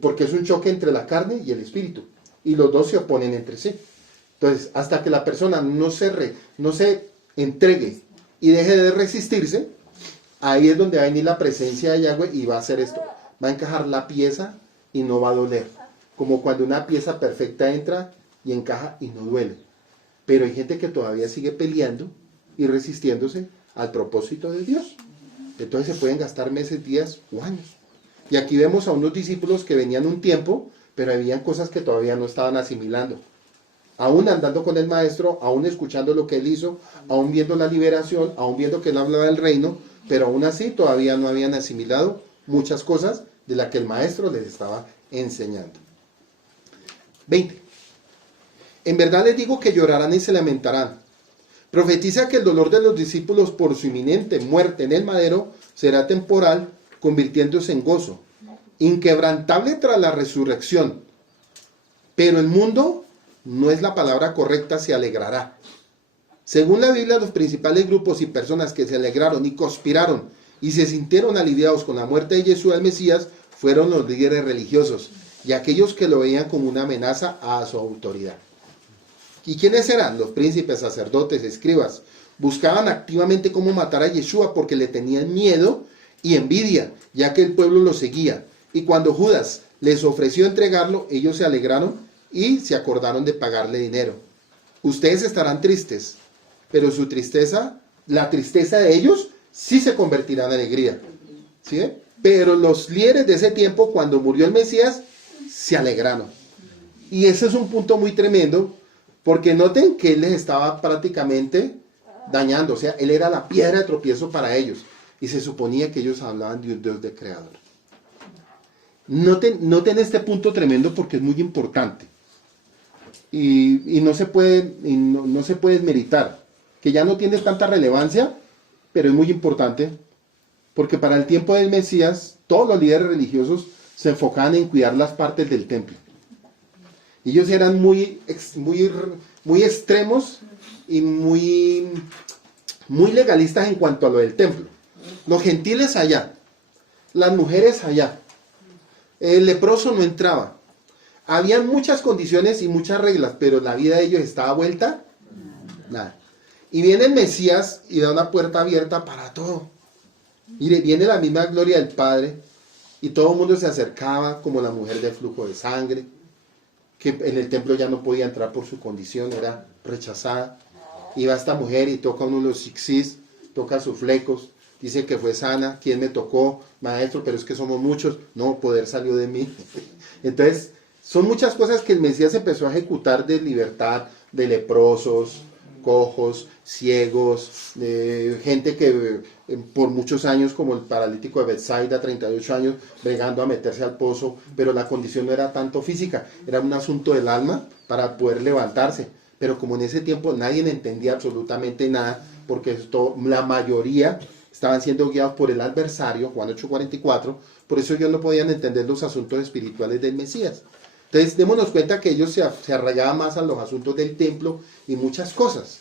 Porque es un choque entre la carne y el espíritu, y los dos se oponen entre sí. Entonces, hasta que la persona no se entregue y deje de resistirse, ahí es donde va a venir la presencia de Yahweh y va a hacer esto. Va a encajar la pieza y no va a doler. Como cuando una pieza perfecta entra y encaja y no duele. Pero hay gente que todavía sigue peleando y resistiéndose al propósito de Dios. Entonces se pueden gastar meses, días o años. Y aquí vemos a unos discípulos que venían un tiempo, pero habían cosas que todavía no estaban asimilando. Aún andando con el maestro, aún escuchando lo que él hizo, aún viendo la liberación, aún viendo que él hablaba del reino, pero aún así todavía no habían asimilado muchas cosas de las que el maestro les estaba enseñando. 20. En verdad les digo que llorarán y se lamentarán. Profetiza que el dolor de los discípulos por su inminente muerte en el madero será temporal, convirtiéndose en gozo. inquebrantable tras la resurrección. Pero el mundo, no es la palabra correcta, se alegrará. Según la Biblia, los principales grupos y personas que se alegraron y conspiraron y se sintieron aliviados con la muerte de Yeshua el Mesías fueron los líderes religiosos y aquellos que lo veían como una amenaza a su autoridad. ¿Y quiénes eran? Los príncipes, sacerdotes, escribas. Buscaban activamente cómo matar a Yeshua porque le tenían miedo y envidia, ya que el pueblo lo seguía. Y cuando Judas les ofreció entregarlo, ellos se alegraron y se acordaron de pagarle dinero. Ustedes estarán tristes, pero su tristeza, la tristeza de ellos, sí se convertirá en alegría. ¿Sí? Pero los líderes de ese tiempo, cuando murió el Mesías, se alegraron. Y ese es un punto muy tremendo, porque noten que él les estaba prácticamente dañando. O sea, él era la piedra de tropiezo para ellos. Y se suponía que ellos hablaban de un Dios de creador. Noten este punto tremendo porque es muy importante. Y no se puede desmeritar. Que ya no tiene tanta relevancia, pero es muy importante. Porque para el tiempo del Mesías, todos los líderes religiosos se enfocaban en cuidar las partes del templo. Ellos eran muy extremos y muy legalistas en cuanto a lo del templo. Los gentiles allá, las mujeres allá, el leproso no entraba. Habían muchas condiciones y muchas reglas, pero la vida de ellos estaba vuelta, nada. Y viene el Mesías y da una puerta abierta para todo. Mire, viene la misma gloria del Padre y todo el mundo se acercaba, como la mujer del flujo de sangre, que en el templo ya no podía entrar por su condición, era rechazada. Iba esta mujer y toca uno de los zixís, toca sus flecos, dice que fue sana. ¿Quién me tocó? Maestro, pero es que somos muchos. No, poder salió de mí. Entonces, son muchas cosas que el Mesías empezó a ejecutar de libertad, de leprosos, cojos, ciegos, gente que por muchos años, como el paralítico de Bethsaida, 38 años, bregando a meterse al pozo, pero la condición no era tanto física, era un asunto del alma para poder levantarse. Pero como en ese tiempo nadie entendía absolutamente nada, porque la mayoría estaban siendo guiados por el adversario, Juan 8:44, por eso ellos no podían entender los asuntos espirituales del Mesías. Entonces démonos cuenta que ellos se arraigaban más a los asuntos del templo y muchas cosas.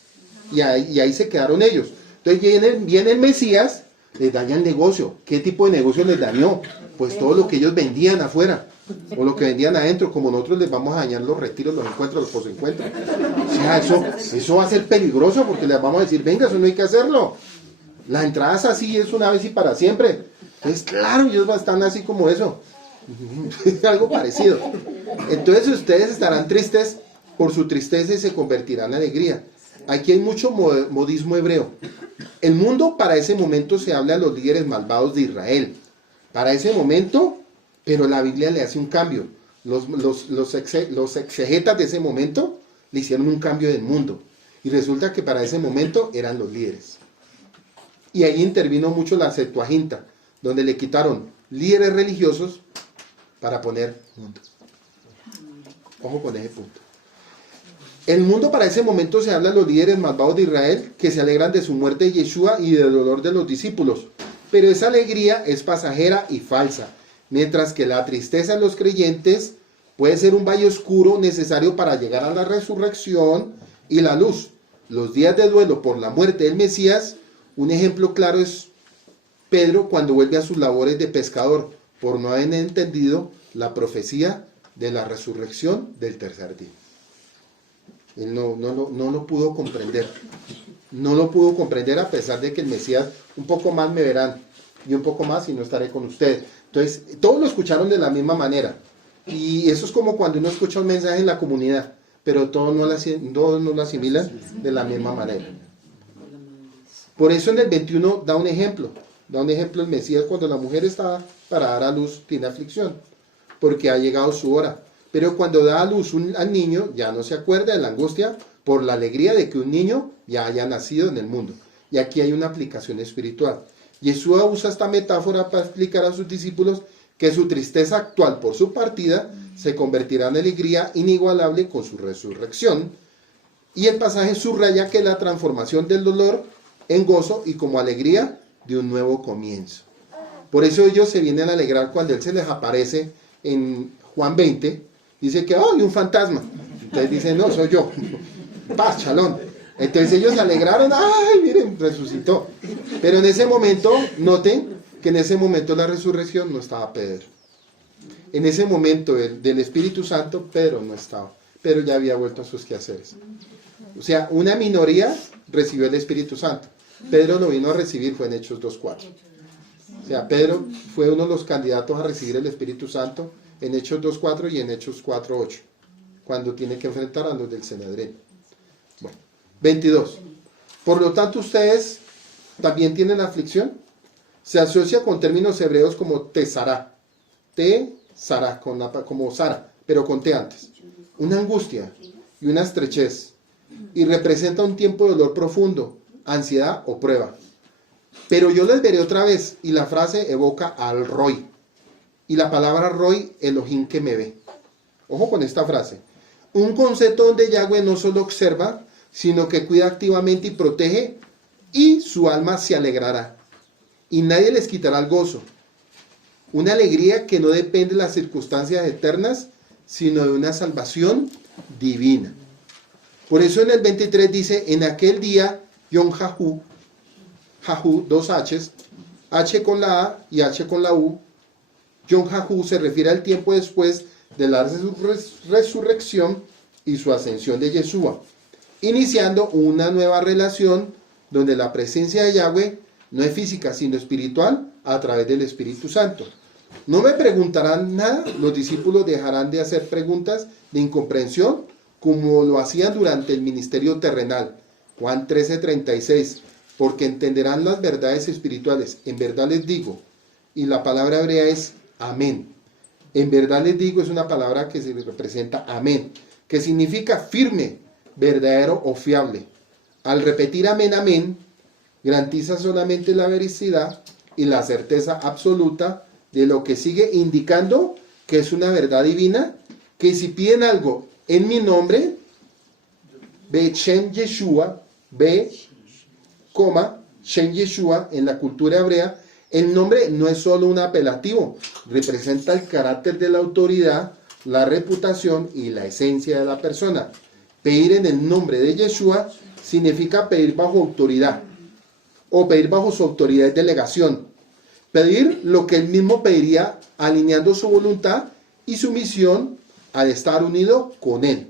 Y ahí se quedaron ellos. Entonces viene el Mesías, les daña el negocio. ¿Qué tipo de negocio les dañó? Pues todo lo que ellos vendían afuera, o lo que vendían adentro, como nosotros les vamos a dañar los retiros, los encuentros, los posencuentros. O sea, eso va a ser peligroso porque les vamos a decir, venga, eso no hay que hacerlo. La entrada es así, es una vez y para siempre. Entonces, claro, ellos están así como eso. Algo parecido. Entonces ustedes estarán tristes por su tristeza y se convertirán en alegría. Aquí hay mucho modismo hebreo. El mundo para ese momento se habla de los líderes malvados de Israel. Para ese momento, pero la Biblia le hace un cambio. Los exegetas de ese momento le hicieron un cambio del mundo. Y resulta que para ese momento eran los líderes. Y ahí intervino mucho la Septuaginta, donde le quitaron líderes religiosos para poner mundo. Ojo con ese punto. El mundo para ese momento se habla de los líderes malvados de Israel que se alegran de su muerte de Yeshua y del dolor de los discípulos. Pero esa alegría es pasajera y falsa, mientras que la tristeza de los creyentes puede ser un valle oscuro necesario para llegar a la resurrección y la luz. Los días de duelo por la muerte del Mesías, un ejemplo claro es Pedro cuando vuelve a sus labores de pescador por no haber entendido la profecía de la resurrección del tercer día. Él no lo pudo comprender. No lo pudo comprender a pesar de que el Mesías, un poco más me verán y un poco más y no estaré con ustedes. Entonces, todos lo escucharon de la misma manera. Y eso es como cuando uno escucha un mensaje en la comunidad, pero todos no lo asimilan de la misma manera. Por eso en el 21 da un ejemplo. Da un ejemplo el Mesías cuando la mujer estaba para dar a luz, tiene aflicción, porque ha llegado su hora. Pero cuando da a luz al niño, ya no se acuerda de la angustia por la alegría de que un niño ya haya nacido en el mundo. Y aquí hay una aplicación espiritual. Yeshua usa esta metáfora para explicar a sus discípulos que su tristeza actual por su partida se convertirá en alegría inigualable con su resurrección. Y el pasaje subraya que la transformación del dolor en gozo y como alegría de un nuevo comienzo. Por eso ellos se vienen a alegrar cuando Él se les aparece en Juan 20. Dice que, ¡ay, un fantasma! Entonces dicen, no, soy yo. Paz, Shalom. Entonces ellos se alegraron, ¡ay, miren, resucitó! Pero en ese momento, noten que en ese momento la resurrección no estaba Pedro. En ese momento del Espíritu Santo, Pedro no estaba. Pedro ya había vuelto a sus quehaceres. O sea, una minoría recibió el Espíritu Santo. Pedro lo vino a recibir, fue en Hechos 2:4. O sea, Pedro fue uno de los candidatos a recibir el Espíritu Santo en Hechos 2:4 y en Hechos 4:8, cuando tiene que enfrentar a los del Sanedrín. Bueno, 22. Por lo tanto, ustedes también tienen aflicción. Se asocia con términos hebreos como tesará. Tesará, como Sara, pero con T antes. Una angustia y una estrechez. Y representa un tiempo de dolor profundo, ansiedad o prueba. Pero yo les veré otra vez, y la frase evoca al Roy. Y la palabra Roy, Elohim que me ve. Ojo con esta frase. Un concepto donde Yahweh no solo observa, sino que cuida activamente y protege, y su alma se alegrará. Y nadie les quitará el gozo. Una alegría que no depende de las circunstancias eternas, sino de una salvación divina. Por eso en el 23 dice, en aquel día, Yom Jahu, dos H's, H con la A y H con la U. Yom Jahu se refiere al tiempo después de la resurrección y su ascensión de Yeshua, iniciando una nueva relación donde la presencia de Yahweh no es física sino espiritual a través del Espíritu Santo. No me preguntarán nada, los discípulos dejarán de hacer preguntas de incomprensión como lo hacían durante el ministerio terrenal. Juan 13:36, porque entenderán las verdades espirituales. En verdad les digo, y la palabra hebrea es amén. En verdad les digo es una palabra que se representa amén, que significa firme, verdadero o fiable. Al repetir amén, amén, garantiza solamente la veracidad y la certeza absoluta de lo que sigue, indicando que es una verdad divina, que si piden algo en mi nombre, Be Shem Yeshua, Be, Shem Yeshua, en la cultura hebrea, el nombre no es solo un apelativo, representa el carácter de la autoridad, la reputación y la esencia de la persona. Pedir en el nombre de Yeshua significa pedir bajo autoridad, o pedir bajo su autoridad es delegación. Pedir lo que él mismo pediría, alineando su voluntad y su misión al estar unido con él.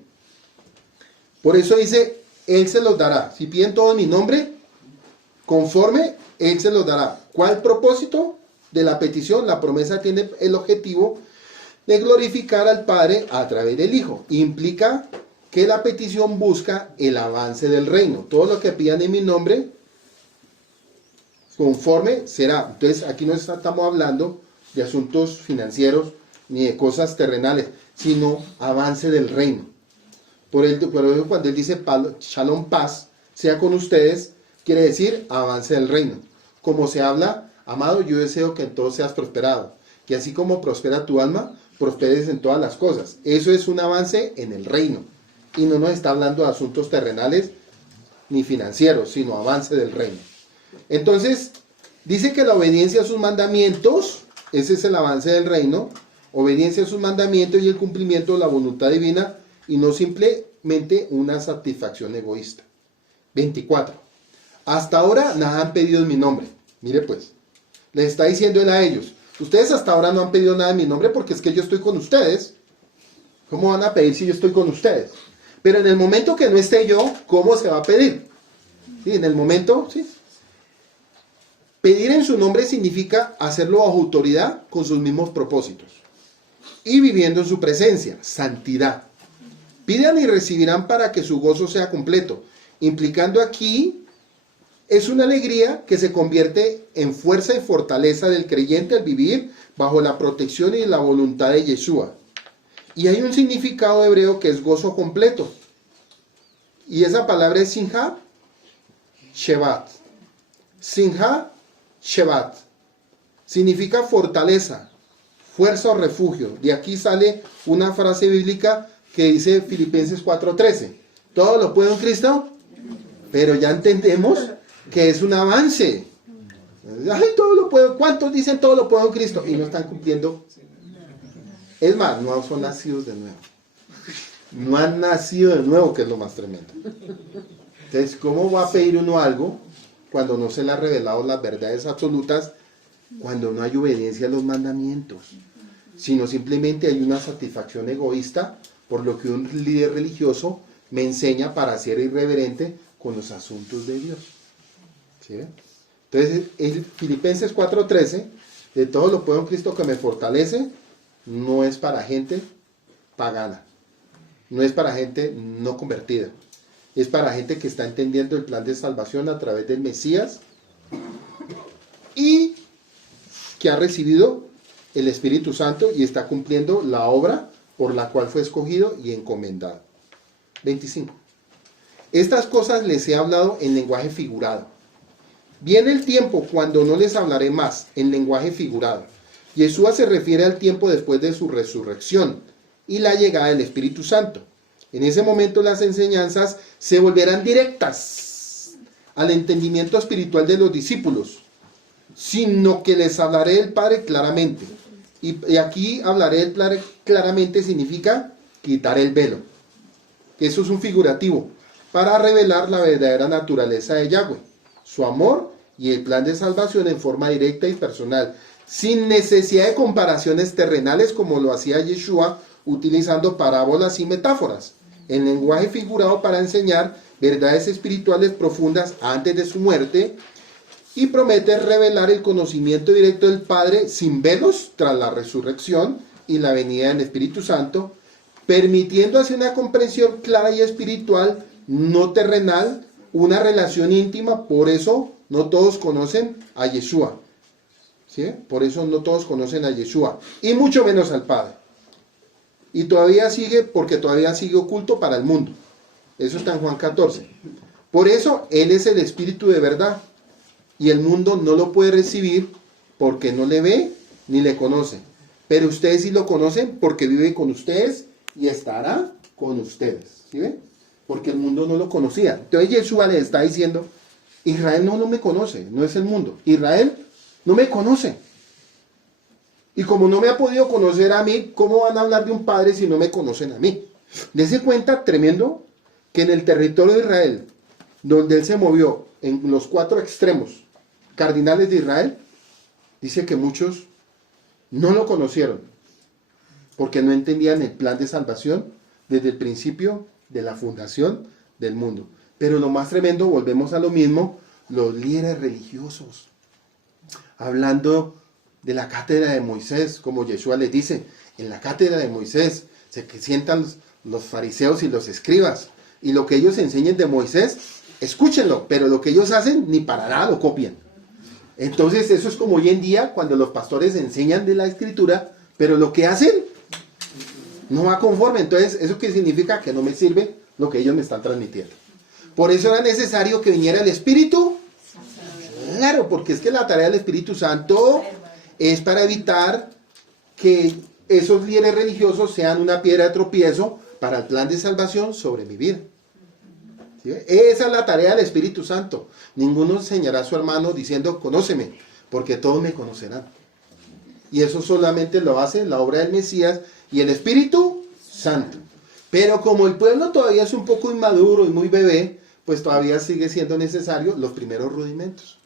Por eso dice, él se los dará. Si piden todo en mi nombre, conforme, él se los dará. ¿Cuál propósito de la petición? La promesa tiene el objetivo de glorificar al Padre a través del Hijo. Implica que la petición busca el avance del reino. Todo lo que pidan en mi nombre, conforme será. Entonces aquí no estamos hablando de asuntos financieros ni de cosas terrenales, sino avance del reino. Por eso cuando él dice Shalom, paz, sea con ustedes, quiere decir avance del reino. Como se habla, amado, yo deseo que en todo seas prosperado, que así como prospera tu alma, prosperes en todas las cosas. Eso es un avance en el reino. Y no nos está hablando de asuntos terrenales ni financieros, sino avance del reino. Entonces, dice que la obediencia a sus mandamientos, ese es el avance del reino, obediencia a sus mandamientos y el cumplimiento de la voluntad divina, y no simplemente una satisfacción egoísta. 24. Hasta ahora nada han pedido en mi nombre. Mire pues, les está diciendo él a ellos, ustedes hasta ahora no han pedido nada en mi nombre porque es que yo estoy con ustedes. ¿Cómo van a pedir si yo estoy con ustedes? Pero en el momento que no esté yo, ¿cómo se va a pedir? ¿Sí? En el momento, sí. Pedir en su nombre significa hacerlo bajo autoridad con sus mismos propósitos y viviendo en su presencia, santidad. Pidan y recibirán para que su gozo sea completo, implicando aquí es una alegría que se convierte en fuerza y fortaleza del creyente al vivir bajo la protección y la voluntad de Yeshua. Y hay un significado hebreo que es gozo completo. Y esa palabra es Simha Shevat. Simha Shevat. Significa fortaleza, fuerza o refugio. De aquí sale una frase bíblica que dice Filipenses 4:13. Todo lo puedo en Cristo, pero ya entendemos que es un avance. Ay, todo lo puedo. ¿Cuántos dicen todo lo puedo en Cristo? Y no están cumpliendo. Es más, no son nacidos de nuevo. No han nacido de nuevo, que es lo más tremendo. Entonces, ¿cómo va a pedir uno algo cuando no se le ha revelado las verdades absolutas? Cuando no hay obediencia a los mandamientos, sino simplemente hay una satisfacción egoísta por lo que un líder religioso me enseña para ser irreverente con los asuntos de Dios. ¿Sí? Entonces, el Filipenses 4:13, de todo lo puedo en Cristo que me fortalece, no es para gente pagana, no es para gente no convertida, es para gente que está entendiendo el plan de salvación a través del Mesías y que ha recibido el Espíritu Santo y está cumpliendo la obra por la cual fue escogido y encomendado. 25. Estas cosas les he hablado en lenguaje figurado. Viene el tiempo cuando no les hablaré más en lenguaje figurado. Yeshua se refiere al tiempo después de su resurrección y la llegada del Espíritu Santo. En ese momento las enseñanzas se volverán directas al entendimiento espiritual de los discípulos, sino que les hablaré del Padre claramente. Y aquí hablaré del Padre claramente significa quitar el velo. Eso es un figurativo, para revelar la verdadera naturaleza de Yahweh, su amor y el plan de salvación en forma directa y personal, sin necesidad de comparaciones terrenales como lo hacía Yeshua, utilizando parábolas y metáforas, en lenguaje figurado para enseñar verdades espirituales profundas antes de su muerte, y promete revelar el conocimiento directo del Padre sin velos tras la resurrección y la venida del Espíritu Santo, permitiendo así una comprensión clara y espiritual, no terrenal, una relación íntima. Por eso no todos conocen a Yeshua, ¿sí? Por eso no todos conocen a Yeshua, y mucho menos al Padre. Y todavía sigue, porque todavía sigue oculto para el mundo. Eso está en Juan 14. Por eso Él es el Espíritu de verdad, y el mundo no lo puede recibir porque no le ve ni le conoce. Pero ustedes sí lo conocen porque vive con ustedes y estará con ustedes. ¿Sí ven? Porque el mundo no lo conocía. Entonces Yeshua le está diciendo, Israel no me conoce, no es el mundo. Israel no me conoce. Y como no me ha podido conocer a mí, ¿cómo van a hablar de un padre si no me conocen a mí? Dese cuenta, tremendo, que en el territorio de Israel, donde él se movió, en los 4 extremos cardinales de Israel, dice que muchos no lo conocieron, porque no entendían el plan de salvación desde el principio de la fundación del mundo. Pero lo más tremendo, volvemos a lo mismo, los líderes religiosos, hablando de la cátedra de Moisés, como Yeshua les dice, en la cátedra de Moisés se sientan los fariseos y los escribas, y lo que ellos enseñen de Moisés, escúchenlo, pero lo que ellos hacen ni para nada lo copian. Entonces eso es como hoy en día cuando los pastores enseñan de la escritura, pero lo que hacen no va conforme. Entonces, ¿eso qué significa? Que no me sirve lo que ellos me están transmitiendo. Por eso era necesario que viniera el Espíritu. Claro, porque es que la tarea del Espíritu Santo es para evitar que esos líderes religiosos sean una piedra de tropiezo para el plan de salvación sobre mi vida. ¿Sí? Esa es la tarea del Espíritu Santo. Ninguno enseñará a su hermano diciendo, conóceme, porque todos me conocerán. Y eso solamente lo hace la obra del Mesías y el Espíritu Santo. Pero como el pueblo todavía es un poco inmaduro y muy bebé, pues todavía sigue siendo necesario los primeros rudimentos.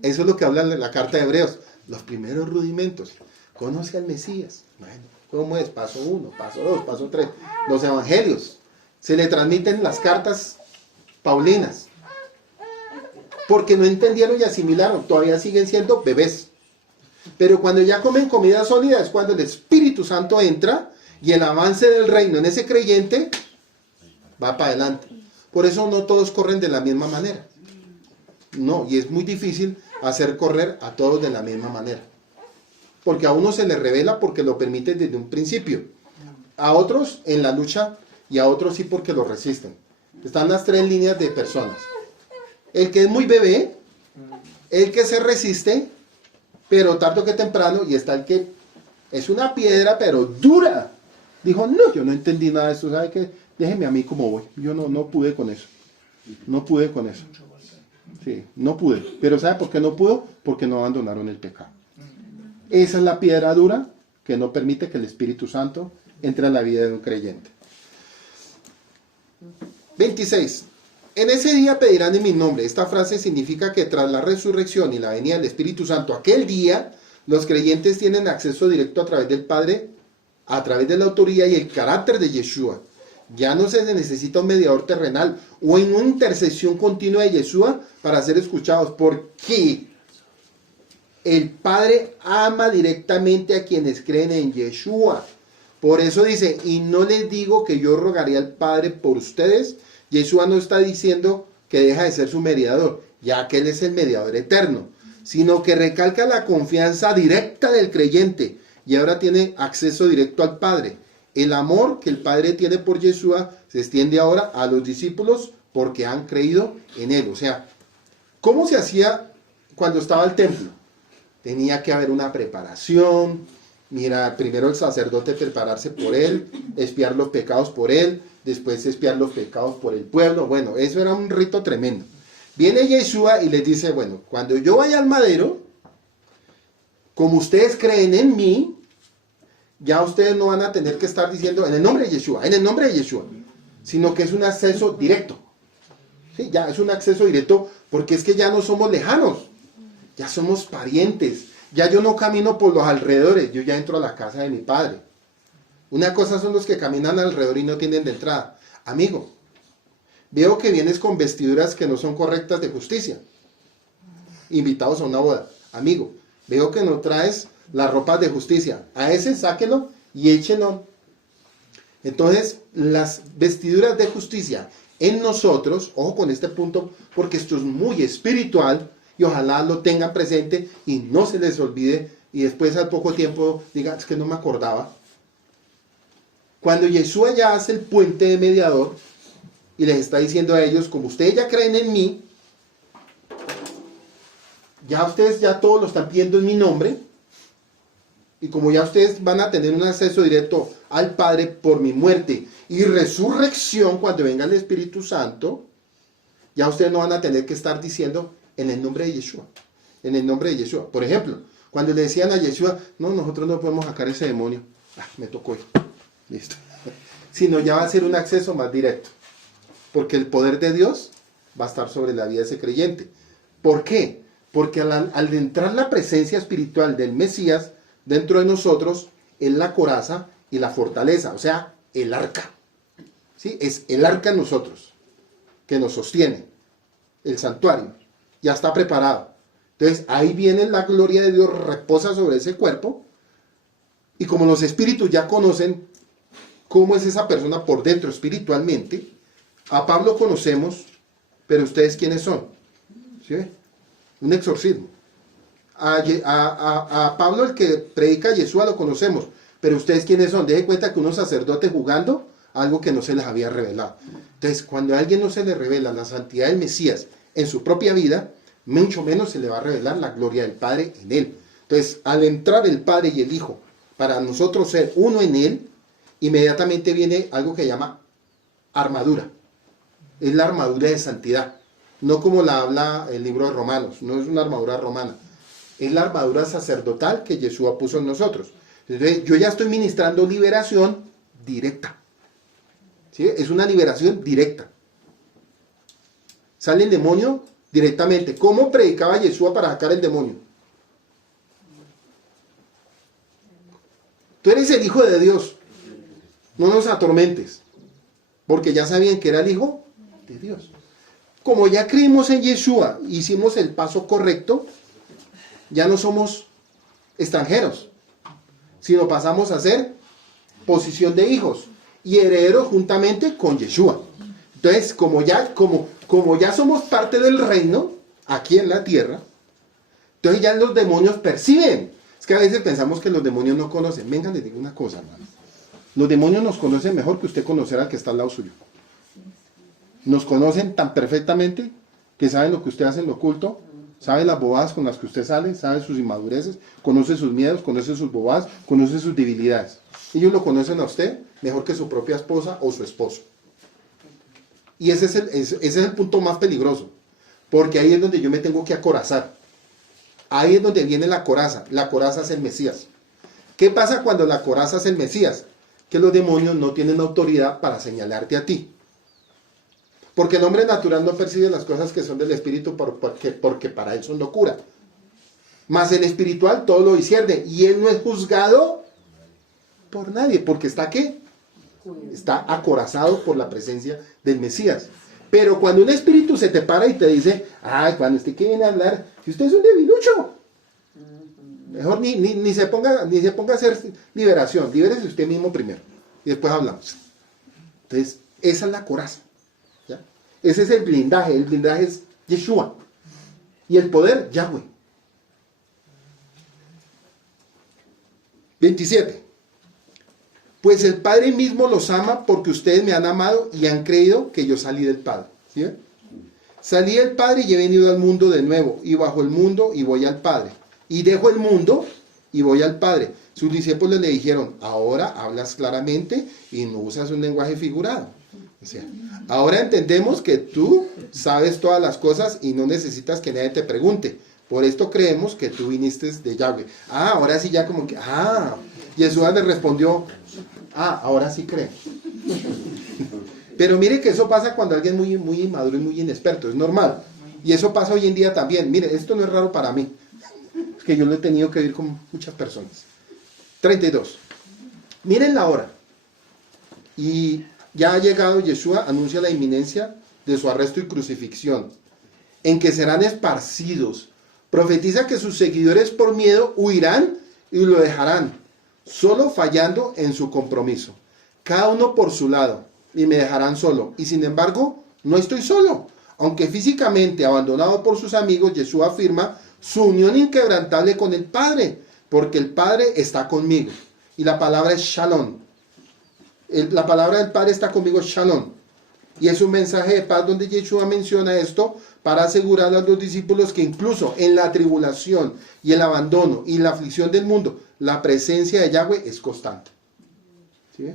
Eso es lo que habla la carta de Hebreos, los primeros rudimentos. Conoce al Mesías. Bueno, ¿cómo es? Paso 1, paso 2, paso 3. Los evangelios. Se le transmiten las cartas paulinas. Porque no entendieron y asimilaron. Todavía siguen siendo bebés. Pero cuando ya comen comida sólida es cuando el Espíritu Santo entra y el avance del reino en ese creyente va para adelante. Por eso no todos corren de la misma manera. No, y es muy difícil hacer correr a todos de la misma manera. Porque a uno se le revela porque lo permite desde un principio. A otros en la lucha y a otros sí porque lo resisten. Están las 3 líneas de personas. El que es muy bebé, el que se resiste, pero tarde que temprano, y está el que es una piedra, pero dura. Dijo, no, yo no entendí nada de eso, ¿sabe qué? Déjeme a mí como voy. Yo no pude con eso. No pude con eso. Sí, no pude. Pero ¿sabe por qué no pudo? Porque no abandonaron el pecado. Esa es la piedra dura que no permite que el Espíritu Santo entre a la vida de un creyente. 26. En ese día pedirán en mi nombre. Esta frase significa que tras la resurrección y la venida del Espíritu Santo, aquel día, los creyentes tienen acceso directo a través del Padre, a través de la autoría y el carácter de Yeshua. Ya no se necesita un mediador terrenal o en una intercesión continua de Yeshua para ser escuchados, porque el Padre ama directamente a quienes creen en Yeshua. Por eso dice, y no les digo que yo rogaré al Padre por ustedes. Yeshua no está diciendo que deja de ser su mediador, ya que Él es el mediador eterno, sino que recalca la confianza directa del creyente y ahora tiene acceso directo al Padre. El amor que el Padre tiene por Yeshua se extiende ahora a los discípulos porque han creído en Él. O sea, ¿cómo se hacía cuando estaba el templo? Tenía que haber una preparación. Mira, primero el sacerdote prepararse por él, expiar los pecados por él, después expiar los pecados por el pueblo. Bueno, eso era un rito tremendo. Viene Yeshua y les dice, bueno, cuando yo vaya al madero, como ustedes creen en mí, ya ustedes no van a tener que estar diciendo en el nombre de Yeshua, en el nombre de Yeshua, sino que es un acceso directo. Sí, ya es un acceso directo porque es que ya no somos lejanos, ya somos parientes. Ya yo no camino por los alrededores, yo ya entro a la casa de mi Padre. Una cosa son los que caminan alrededor y no tienen de entrada. Amigo, veo que vienes con vestiduras que no son correctas de justicia. Invitados a una boda. Amigo, veo que no traes las ropas de justicia. A ese sáquelo y échelo. Entonces, las vestiduras de justicia en nosotros, ojo con este punto, porque esto es muy espiritual, y ojalá lo tengan presente y no se les olvide y después al poco tiempo digan, es que no me acordaba. Cuando Yeshua ya hace el puente de mediador y les está diciendo a ellos, como ustedes ya creen en mí, ya ustedes ya todos lo están pidiendo en mi nombre, y como ya ustedes van a tener un acceso directo al Padre por mi muerte y resurrección cuando venga el Espíritu Santo, ya ustedes no van a tener que estar diciendo en el nombre de Yeshua, en el nombre de Yeshua. Por ejemplo, cuando le decían a Yeshua, no, nosotros no podemos sacar ese demonio. Me tocó ir. Listo. Sino ya va a ser un acceso más directo. Porque el poder de Dios va a estar sobre la vida de ese creyente. ¿Por qué? Porque al entrar la presencia espiritual del Mesías dentro de nosotros, es la coraza y la fortaleza, o sea, el arca. ¿Sí? Es el arca en nosotros, que nos sostiene, el santuario. Ya está preparado. Entonces ahí viene la gloria de Dios, reposa sobre ese cuerpo. Y como los espíritus ya conocen cómo es esa persona por dentro espiritualmente, a Pablo conocemos, pero ustedes ¿quiénes son? ¿Sí? Un exorcismo. A Pablo, el que predica a Yeshua, lo conocemos, pero ustedes ¿quiénes son? Deje cuenta que unos sacerdotes jugando algo que no se les había revelado. Entonces, cuando a alguien no se le revela la santidad del Mesías en su propia vida, mucho menos se le va a revelar la gloria del Padre en él. Entonces, al entrar el Padre y el Hijo, para nosotros ser uno en él, inmediatamente viene algo que se llama armadura. Es la armadura de santidad. No como la habla el libro de Romanos, no es una armadura romana. Es la armadura sacerdotal que Yeshua puso en nosotros. Entonces, yo ya estoy ministrando liberación directa. ¿Sí? Es una liberación directa. Sale el demonio directamente. ¿Cómo predicaba Yeshua para sacar el demonio? Tú eres el Hijo de Dios. No nos atormentes. Porque ya sabían que era el Hijo de Dios. Como ya creímos en Yeshua, hicimos el paso correcto, ya no somos extranjeros, sino pasamos a ser posición de hijos y herederos juntamente con Yeshua. Entonces, como ya somos parte del reino, aquí en la tierra, entonces ya los demonios perciben. Es que a veces pensamos que los demonios no conocen. Vengan, les digo una cosa, hermano. Los demonios nos conocen mejor que usted conocer al que está al lado suyo. Nos conocen tan perfectamente que saben lo que usted hace en lo oculto, saben las bobadas con las que usted sale, saben sus inmadureces, conoce sus miedos, conoce sus bobadas, conoce sus debilidades. Ellos lo conocen a usted mejor que su propia esposa o su esposo. Y ese es el punto más peligroso. porque ahí es donde yo me tengo que acorazar. Ahí es donde viene la coraza. La coraza es el Mesías. ¿Qué pasa cuando la coraza es el Mesías? Que los demonios no tienen autoridad para señalarte a ti. Porque el hombre natural no percibe las cosas que son del espíritu porque para él son locura. Mas el espiritual todo lo discierne. Y él no es juzgado por nadie. Porque ¿está qué? Está acorazado por la presencia del Mesías. Pero cuando un espíritu se te para y te dice, ay, cuando usted que viene a hablar, si usted es un debilucho, mejor ni se ponga a hacer liberación. Libérese usted mismo primero. Y después hablamos. Entonces, esa es la coraza. ¿Ya? Ese es el blindaje. El blindaje es Yeshua. Y el poder, Yahweh. 27. Pues el Padre mismo los ama porque ustedes me han amado y han creído que yo salí del Padre. ¿Sí? Salí del Padre y he venido al mundo de nuevo. Y bajo el mundo y voy al Padre. Y dejo el mundo y voy al Padre. Sus discípulos le dijeron, ahora hablas claramente y no usas un lenguaje figurado. O sea, ahora entendemos que tú sabes todas las cosas y no necesitas que nadie te pregunte. Por esto creemos que tú viniste de Yahweh. Ahora sí ya como que, Yeshua le respondió, ahora sí creo. Pero mire que eso pasa cuando alguien es muy inmaduro y muy inexperto, es normal. Y eso pasa hoy en día también. Mire, esto no es raro para mí, es que yo lo he tenido que vivir con muchas personas. 32. Miren la hora. Y ya ha llegado Yeshua, anuncia la inminencia de su arresto y crucifixión, en que serán esparcidos. Profetiza que sus seguidores por miedo huirán y lo dejarán, solo fallando en su compromiso. Cada uno por su lado, y me dejarán solo. Y sin embargo, no estoy solo. Aunque físicamente abandonado por sus amigos, Yeshua afirma su unión inquebrantable con el Padre, porque el Padre está conmigo. Y la palabra es Shalom. La palabra del Padre está conmigo, Shalom. Y es un mensaje de paz donde Yeshua menciona esto para asegurar a los discípulos que incluso en la tribulación y el abandono y la aflicción del mundo, la presencia de Yahweh es constante. ¿Sí?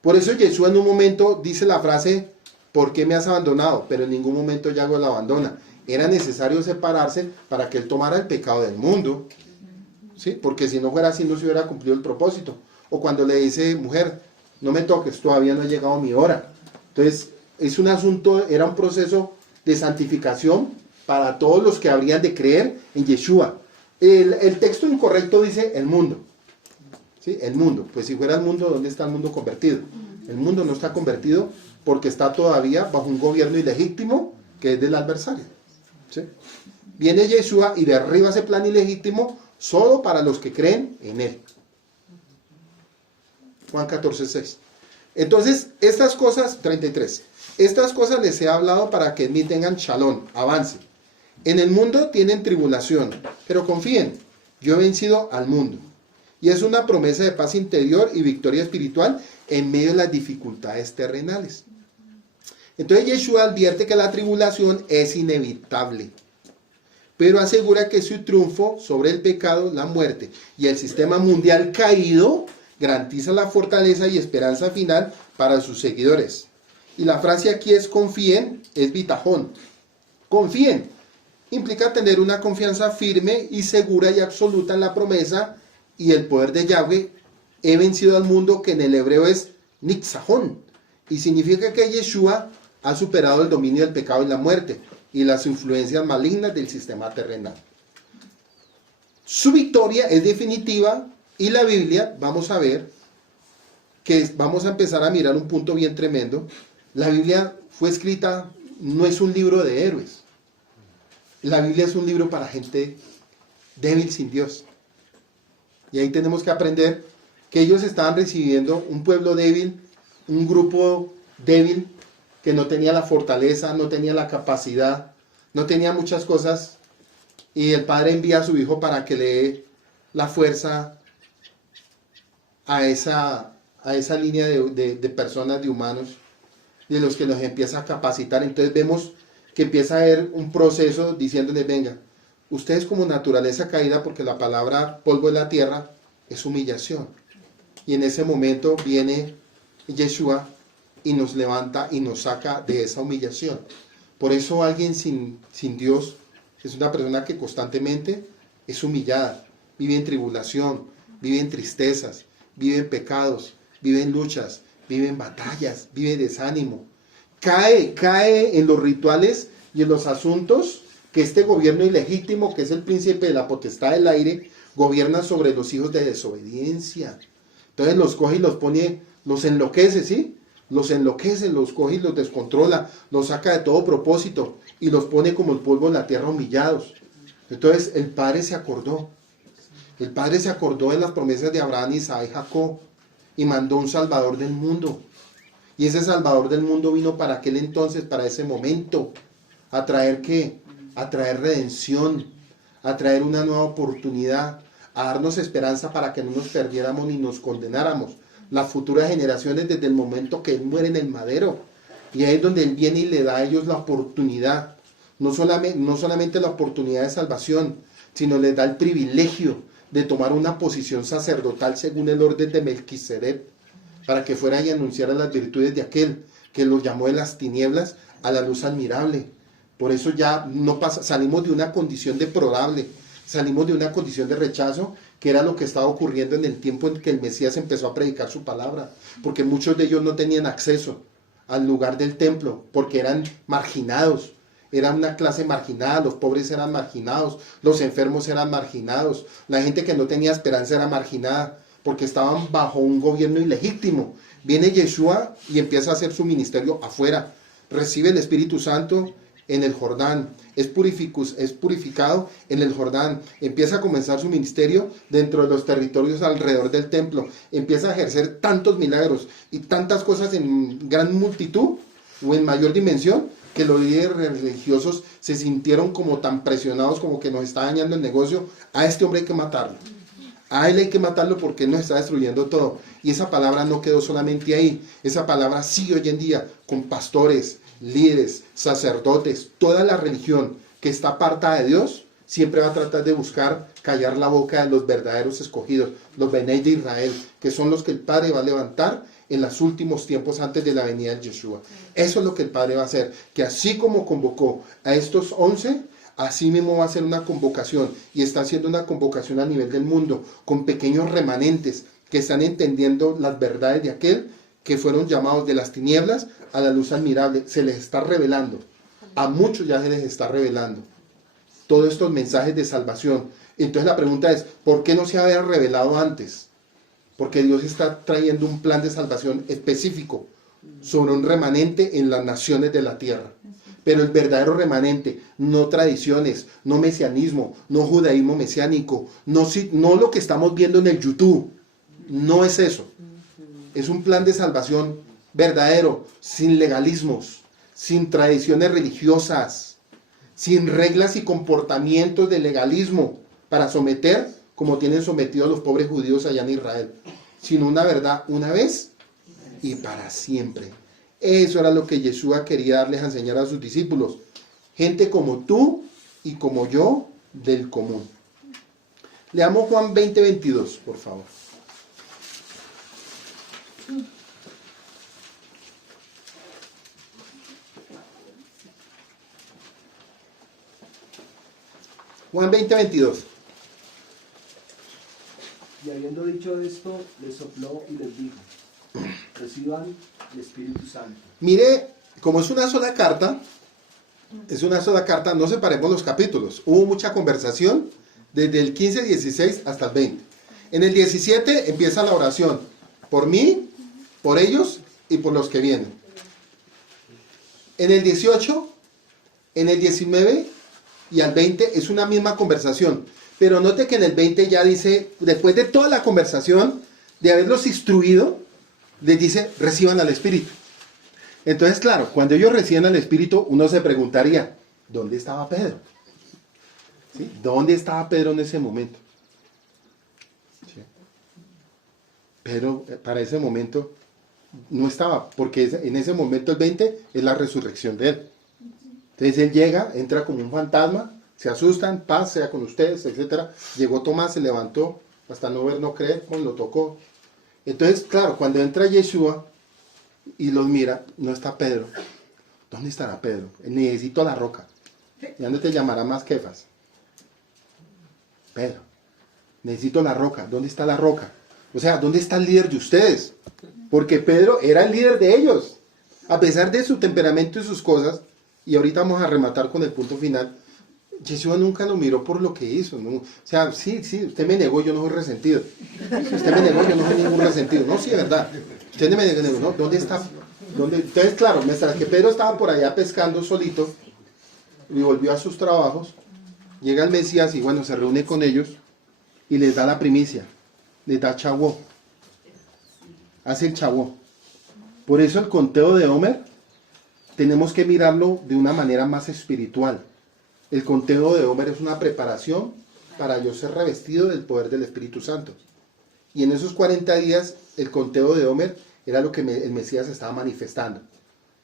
Por eso Yeshua en un momento dice la frase, ¿por qué me has abandonado? Pero en ningún momento Yahweh la abandona. Era necesario separarse para que él tomara el pecado del mundo. ¿Sí? Porque si no fuera así no se hubiera cumplido el propósito. O cuando le dice, mujer, no me toques, todavía no ha llegado mi hora. Entonces, es un asunto, era un proceso de santificación para todos los que habrían de creer en Yeshua. El texto incorrecto dice el mundo. ¿Sí? El mundo. Pues si fuera el mundo, ¿dónde está el mundo convertido? El mundo no está convertido porque está todavía bajo un gobierno ilegítimo que es del adversario. ¿Sí? Viene Yeshua y derriba ese plan ilegítimo solo para los que creen en él. Juan 14:6. Entonces, estas cosas, 33. Estas cosas les he hablado para que en mí tengan shalom, avance. En el mundo tienen tribulación, pero confíen, yo he vencido al mundo. Y es una promesa de paz interior y victoria espiritual en medio de las dificultades terrenales. Entonces Yeshua advierte que la tribulación es inevitable, pero asegura que su triunfo sobre el pecado, la muerte y el sistema mundial caído garantiza la fortaleza y esperanza final para sus seguidores. Y la frase aquí es confíen, es bitajón. Confíen. Implica tener una confianza firme y segura y absoluta en la promesa y el poder de Yahweh. He vencido al mundo, que en el hebreo es nitzajón. Y significa que Yeshua ha superado el dominio del pecado y la muerte y las influencias malignas del sistema terrenal. Su victoria es definitiva y la Biblia, vamos a ver, que vamos a empezar a mirar un punto bien tremendo. La Biblia fue escrita, no es un libro de héroes. La Biblia es un libro para gente débil sin Dios. Y ahí tenemos que aprender que ellos estaban recibiendo un pueblo débil, un grupo débil que no tenía la fortaleza, no tenía la capacidad, no tenía muchas cosas. Y el Padre envía a su Hijo para que le dé la fuerza a esa línea de personas, de humanos, de los que los empieza a capacitar. Entonces vemos que empieza a haber un proceso diciéndoles, venga, ustedes como naturaleza caída, porque la palabra polvo de la tierra es humillación. Y en ese momento viene Yeshua y nos levanta y nos saca de esa humillación. Por eso alguien sin Dios es una persona que constantemente es humillada, vive en tribulación, vive en tristezas, vive en pecados, vive en luchas, vive en batallas, vive en desánimo. Cae en los rituales y en los asuntos que este gobierno ilegítimo, que es el príncipe de la potestad del aire, gobierna sobre los hijos de desobediencia. Entonces los coge y los pone, los enloquece, ¿sí? Los enloquece, los coge y los descontrola, los saca de todo propósito y los pone como el polvo en la tierra humillados. Entonces el Padre se acordó. El Padre se acordó de las promesas de Abraham, Isaac y Jacob y mandó un Salvador del mundo. Y ese Salvador del mundo vino para aquel entonces, para ese momento, a traer ¿qué? A traer redención, a traer una nueva oportunidad, a darnos esperanza para que no nos perdiéramos ni nos condenáramos. Las futuras generaciones desde el momento que Él muere en el madero. Y ahí es donde Él viene y le da a ellos la oportunidad. No solamente la oportunidad de salvación, sino les da el privilegio de tomar una posición sacerdotal según el orden de Melquisedec, para que fuera y anunciara las virtudes de aquel que los llamó de las tinieblas a la luz admirable. Por eso ya no pasa, salimos de una condición deplorable, salimos de una condición de rechazo, que era lo que estaba ocurriendo en el tiempo en que el Mesías empezó a predicar su palabra, porque muchos de ellos no tenían acceso al lugar del templo, porque eran marginados, era una clase marginada, los pobres eran marginados, los enfermos eran marginados, la gente que no tenía esperanza era marginada, porque estaban bajo un gobierno ilegítimo. Viene Yeshua y empieza a hacer su ministerio afuera, recibe el Espíritu Santo en el Jordán, es purificado en el Jordán, empieza a comenzar su ministerio dentro de los territorios alrededor del templo, empieza a ejercer tantos milagros y tantas cosas en gran multitud o en mayor dimensión, que los líderes religiosos se sintieron como tan presionados, como que nos está dañando el negocio. A este hombre hay que matarlo, a él hay que matarlo porque él nos está destruyendo todo. Y esa palabra no quedó solamente ahí, esa palabra sigue hoy en día con pastores, líderes, sacerdotes, toda la religión que está apartada de Dios siempre va a tratar de buscar callar la boca de los verdaderos escogidos, los Benei de Israel, que son los que el Padre va a levantar en los últimos tiempos antes de la venida de Yeshua. Eso es lo que el Padre va a hacer, que así como convocó a estos 11, así mismo va a hacer una convocación, y está haciendo una convocación a nivel del mundo, con pequeños remanentes que están entendiendo las verdades de aquel que fueron llamados de las tinieblas a la luz admirable. Se les está revelando, a muchos ya se les está revelando todos estos mensajes de salvación. Entonces la pregunta es, ¿por qué no se había revelado antes? Porque Dios está trayendo un plan de salvación específico sobre un remanente en las naciones de la tierra. Pero el verdadero remanente, no tradiciones, no mesianismo, no judaísmo mesiánico, no lo que estamos viendo en el YouTube, no es eso. Es un plan de salvación verdadero, sin legalismos, sin tradiciones religiosas, sin reglas y comportamientos de legalismo para someter como tienen sometidos los pobres judíos allá en Israel, sino una verdad una vez y para siempre. Eso era lo que Yeshua quería darles a enseñar a sus discípulos. Gente como tú y como yo del común. Leamos Juan 20:22, por favor. Juan 20:22. Y habiendo dicho esto, les sopló y les dijo, reciban el Espíritu Santo. Mire, como es una sola carta, no separemos los capítulos. Hubo mucha conversación desde el 15, 16 hasta el 20. En el 17 empieza la oración, por mí, por ellos y por los que vienen. En el 18, en el 19 y al 20 es una misma conversación. Pero note que en el 20 ya dice, después de toda la conversación, de haberlos instruido, les dice, reciban al Espíritu. Entonces, claro, cuando ellos reciben al Espíritu, uno se preguntaría, ¿dónde estaba Pedro? ¿Sí? ¿Dónde estaba Pedro en ese momento? ¿Sí? Pero para ese momento no estaba, porque en ese momento el 20 es la resurrección de él. Entonces él llega, entra como un fantasma, se asustan, paz sea con ustedes, etc. Llegó Tomás, se levantó, hasta no ver, no creer, lo tocó. Entonces, claro, cuando entra Yeshua y los mira, no está Pedro. ¿Dónde estará Pedro? Necesito la roca. Ya no te llamará más Kefas. Pedro, necesito la roca. ¿Dónde está la roca? O sea, ¿dónde está el líder de ustedes? Porque Pedro era el líder de ellos. A pesar de su temperamento y sus cosas, y ahorita vamos a rematar con el punto final, Yeshua nunca lo miró por lo que hizo, ¿no? O sea, sí, usted me negó, yo no soy resentido. Si usted me negó, yo no soy ningún resentido. No, sí, es verdad. Usted me negó, ¿no? ¿Dónde está? Entonces, claro, mientras que Pedro estaba por allá pescando solito, y volvió a sus trabajos, llega el Mesías y bueno, se reúne con ellos, y les da la primicia, les da chavó. Hace el chavó. Por eso el conteo de Homer tenemos que mirarlo de una manera más espiritual. El conteo de Homer es una preparación para yo ser revestido del poder del Espíritu Santo. Y en esos 40 días, el conteo de Homer era lo que el Mesías estaba manifestando.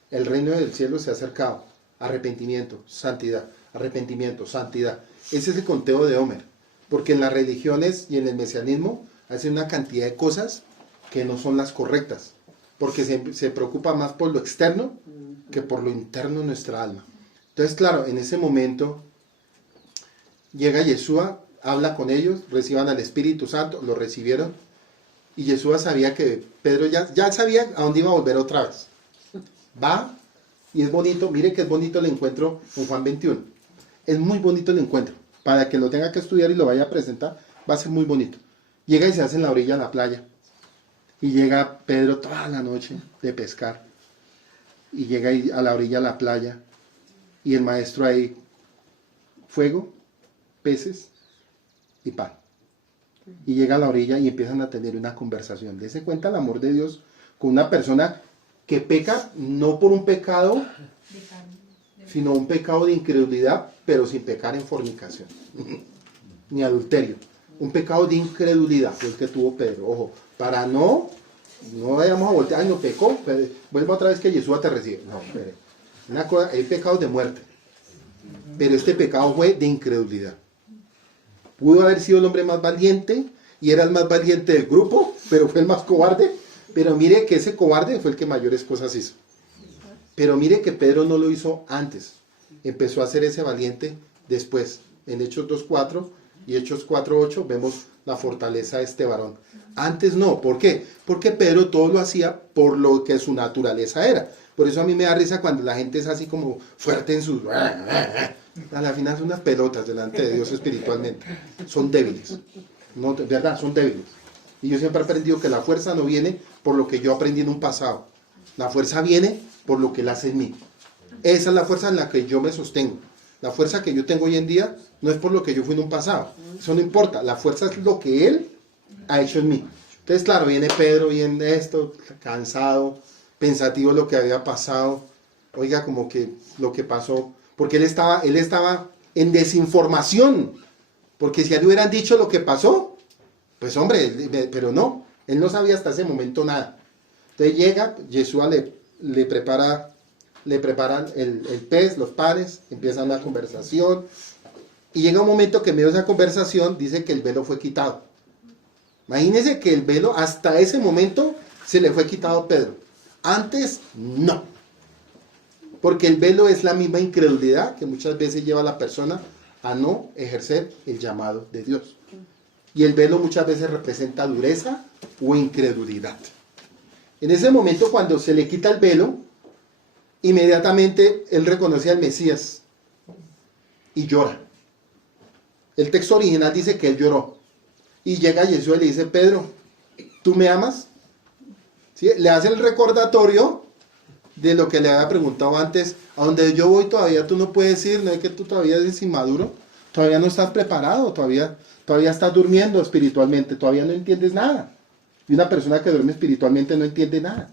El reino del cielo se ha acercado. Arrepentimiento, santidad. Arrepentimiento, santidad. Ese es el conteo de Homer. Porque en las religiones y en el mesianismo hacen una cantidad de cosas que no son las correctas. Porque se preocupa más por lo externo que por lo interno de nuestra alma. Entonces, claro, en ese momento llega Yeshua, habla con ellos, reciban al Espíritu Santo, lo recibieron, y Yeshua sabía que Pedro ya sabía a dónde iba a volver otra vez. Va, y es bonito, mire que es bonito el encuentro con Juan 21. Es muy bonito el encuentro. Para que lo tenga que estudiar y lo vaya a presentar, va a ser muy bonito. Llega y se hace en la orilla de la playa. Y llega Pedro toda la noche de pescar. Y llega ahí a la orilla de la playa. Y el maestro ahí, fuego, peces y pan. Y llega a la orilla y empiezan a tener una conversación. Dese cuenta el amor de Dios con una persona que peca no por un pecado, sino un pecado de incredulidad, pero sin pecar en fornicación, ni adulterio. Un pecado de incredulidad fue el que tuvo Pedro. Ojo, para no vayamos a voltear, ay, no pecó, vuelva otra vez que Jesús te recibe. No, espere. Una cosa, hay pecados de muerte, pero este pecado fue de incredulidad. Pudo haber sido el hombre más valiente y era el más valiente del grupo, pero fue el más cobarde. Pero mire que ese cobarde fue el que mayores cosas hizo. Pero mire que Pedro no lo hizo antes. Empezó a ser ese valiente después. En Hechos 2.4 y Hechos 4.8 vemos la fortaleza de este varón. Antes no. ¿Por qué? Porque Pedro todo lo hacía por lo que su naturaleza era. Por eso a mí me da risa cuando la gente es así como fuerte en sus... A la final son unas pelotas delante de Dios espiritualmente. Son débiles. No, de verdad, son débiles. Y yo siempre he aprendido que la fuerza no viene por lo que yo aprendí en un pasado. La fuerza viene por lo que Él hace en mí. Esa es la fuerza en la que yo me sostengo. La fuerza que yo tengo hoy en día no es por lo que yo fui en un pasado. Eso no importa. La fuerza es lo que Él ha hecho en mí. Entonces, claro, viene Pedro, viene esto, cansado, pensativo de lo que había pasado. Oiga, como que lo que pasó. Porque él estaba en desinformación. Porque si a él le hubieran dicho lo que pasó, pues hombre, pero no. Él no sabía hasta ese momento nada. Entonces llega, Yeshua le preparan el pez, los panes, empieza una conversación. Y llega un momento que en medio de esa conversación dice que el velo fue quitado. Imagínense que el velo hasta ese momento se le fue quitado a Pedro. Antes no. Porque el velo es la misma incredulidad que muchas veces lleva a la persona a no ejercer el llamado de Dios. Y el velo muchas veces representa dureza o incredulidad. En ese momento, cuando se le quita el velo, inmediatamente él reconoce al Mesías y llora. El texto original dice que él lloró. Y llega Jesús y le dice: Pedro, ¿tú me amas? ¿Sí? Le hace el recordatorio de lo que le había preguntado antes. A donde yo voy todavía tú no puedes ir, no es que tú todavía eres inmaduro, todavía no estás preparado, todavía estás durmiendo espiritualmente, todavía no entiendes nada. Y una persona que duerme espiritualmente no entiende nada.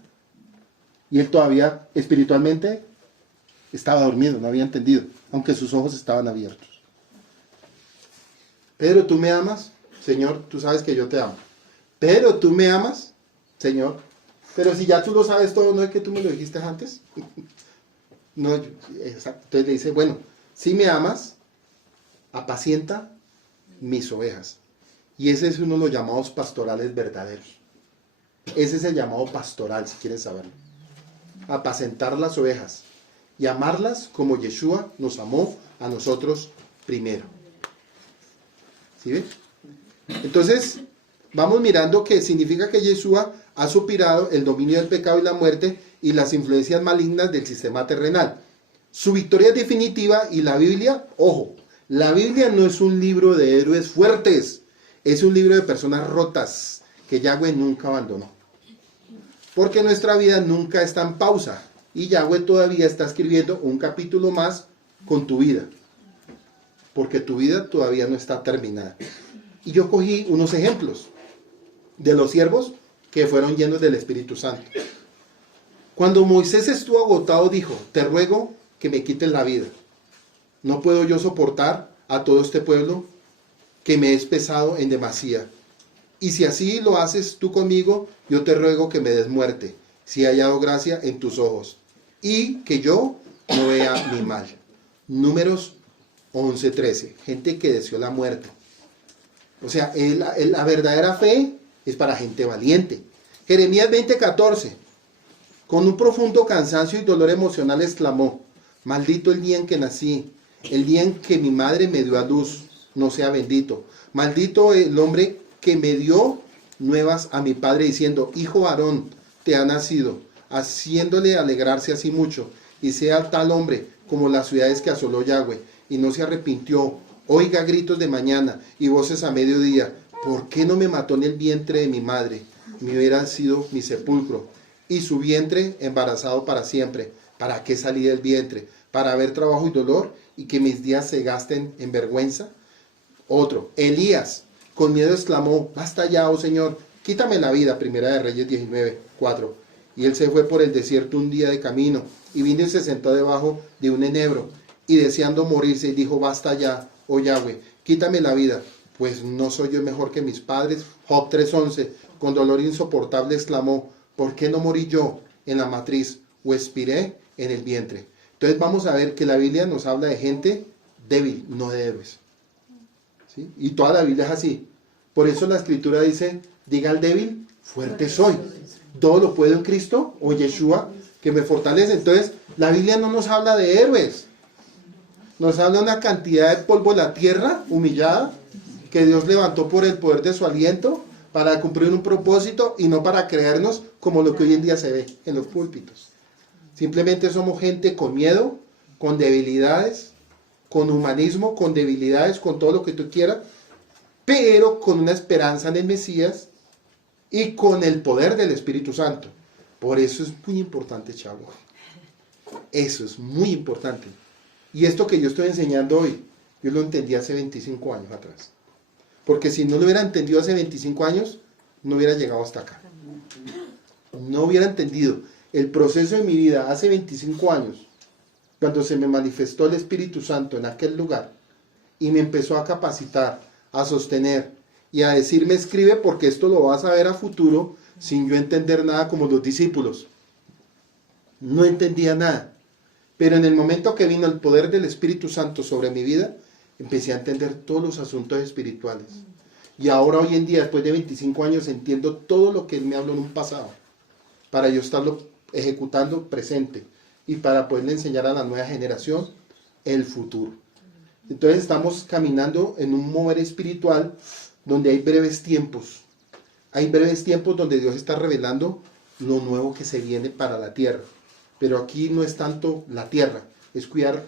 Y él todavía espiritualmente estaba dormido, no había entendido, aunque sus ojos estaban abiertos. Pedro, ¿tú me amas? Señor, tú sabes que yo te amo. Pedro, ¿tú me amas? Señor, pero si ya tú lo sabes todo, ¿no es que tú me lo dijiste antes? No, exacto. Entonces le dice: bueno, si me amas, apacienta mis ovejas. Y ese es uno de los llamados pastorales verdaderos. Ese es el llamado pastoral, si quieres saberlo. Apacentar las ovejas. y amarlas como Yeshua nos amó a nosotros primero. ¿Sí ve? Entonces, vamos mirando que significa que Yeshua ha superado el dominio del pecado y la muerte y las influencias malignas del sistema terrenal. Su victoria es definitiva y la Biblia, ojo, la Biblia no es un libro de héroes fuertes, es un libro de personas rotas que Yahweh nunca abandonó. Porque nuestra vida nunca está en pausa y Yahweh todavía está escribiendo un capítulo más con tu vida. Porque tu vida todavía no está terminada. Y yo cogí unos ejemplos de los siervos que fueron llenos del Espíritu Santo. Cuando Moisés estuvo agotado, dijo: te ruego que me quiten la vida. No puedo yo soportar a todo este pueblo que me es pesado en demasía. Y si así lo haces tú conmigo, yo te ruego que me des muerte, si he hallado gracia en tus ojos, y que yo no vea mi mal. Números 11:13. Gente que deseó la muerte. O sea, la verdadera fe es para gente valiente. Jeremías 20:14. Con un profundo cansancio y dolor emocional exclamó: maldito el día en que nací, el día en que mi madre me dio a luz, no sea bendito. Maldito el hombre que me dio nuevas a mi padre diciendo: hijo varón, te ha nacido, haciéndole alegrarse así mucho, y sea tal hombre como las ciudades que asoló Yahweh, y no se arrepintió. Oiga gritos de mañana y voces a mediodía. ¿Por qué no me mató en el vientre de mi madre? Me hubiera sido mi sepulcro, y su vientre embarazado para siempre. ¿Para qué salí del vientre? ¿Para ver trabajo y dolor, y que mis días se gasten en vergüenza? Otro, Elías, con miedo exclamó: basta ya, oh Señor, quítame la vida. Primera de Reyes 19:4. Y él se fue por el desierto un día de camino, y vino y se sentó debajo de un enebro, y deseando morirse, y dijo: basta ya, oh Yahweh, quítame la vida, pues no soy yo mejor que mis padres. Job 3:11, con dolor insoportable exclamó: ¿por qué no morí yo en la matriz, o expiré en el vientre? Entonces vamos a ver que la Biblia nos habla de gente débil, no de héroes. ¿Sí? Y toda la Biblia es así. Por eso la Escritura dice: diga al débil, fuerte soy. Todo lo puedo en Cristo, o Yeshua, que me fortalece. Entonces la Biblia no nos habla de héroes. Nos habla de una cantidad de polvo de la tierra humillada que Dios levantó por el poder de su aliento para cumplir un propósito, y no para creernos como lo que hoy en día se ve en los púlpitos. Simplemente somos gente con miedo, con debilidades, con humanismo, con debilidades, con todo lo que tú quieras, pero con una esperanza en el Mesías y con el poder del Espíritu Santo. Por eso es muy importante, chavo. Eso es muy importante. Y esto que yo estoy enseñando hoy, yo lo entendí hace 25 años atrás. Porque si no lo hubiera entendido hace 25 años, no hubiera llegado hasta acá. No hubiera entendido el proceso de mi vida hace 25 años, cuando se me manifestó el Espíritu Santo en aquel lugar, y me empezó a capacitar, a sostener, y a decirme: escribe, porque esto lo vas a ver a futuro, sin yo entender nada, como los discípulos. No entendía nada. Pero en el momento que vino el poder del Espíritu Santo sobre mi vida, empecé a entender todos los asuntos espirituales. Y ahora, hoy en día, después de 25 años, entiendo todo lo que Él me habló en un pasado, para yo estarlo ejecutando presente, y para poderle enseñar a la nueva generación el futuro. Entonces estamos caminando en un mover espiritual donde hay breves tiempos. Hay breves tiempos donde Dios está revelando lo nuevo que se viene para la tierra. Pero aquí no es tanto la tierra, es cuidar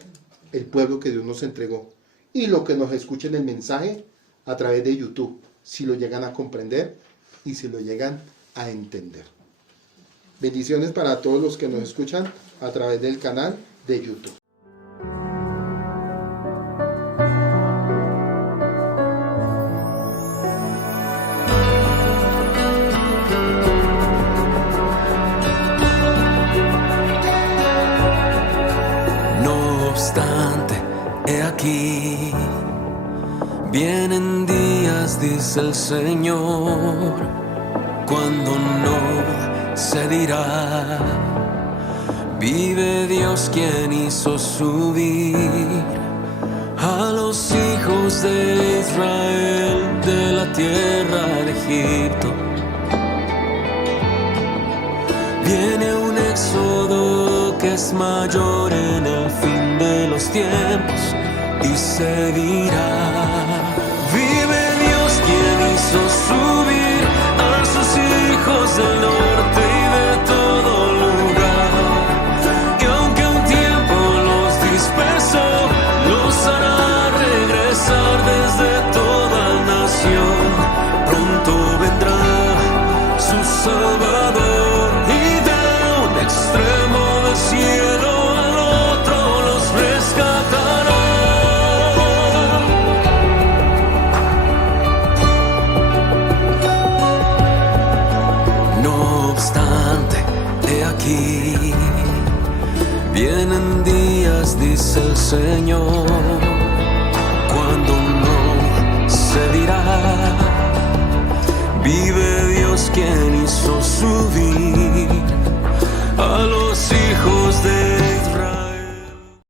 el pueblo que Dios nos entregó. Y lo que nos escuchen el mensaje a través de YouTube, si lo llegan a comprender y si lo llegan a entender. Bendiciones para todos los que nos escuchan a través del canal de YouTube. No obstante, he aquí, vienen días, dice el Señor, cuando no se dirá: vive Dios quien hizo subir a los hijos de Israel de la tierra de Egipto. Viene un éxodo que es mayor en el fin de los tiempos y se dirá: vive Dios, quien hizo subir a sus hijos del norte y de todo lugar, que aunque un tiempo los dispersó, los hará regresar desde toda nación. Pronto vendrá su Salvador y de un extremo del cielo al otro los rescatará. No obstante, he aquí, vienen días, dice el Señor, cuando no se dirá: vive Dios, quien hizo subir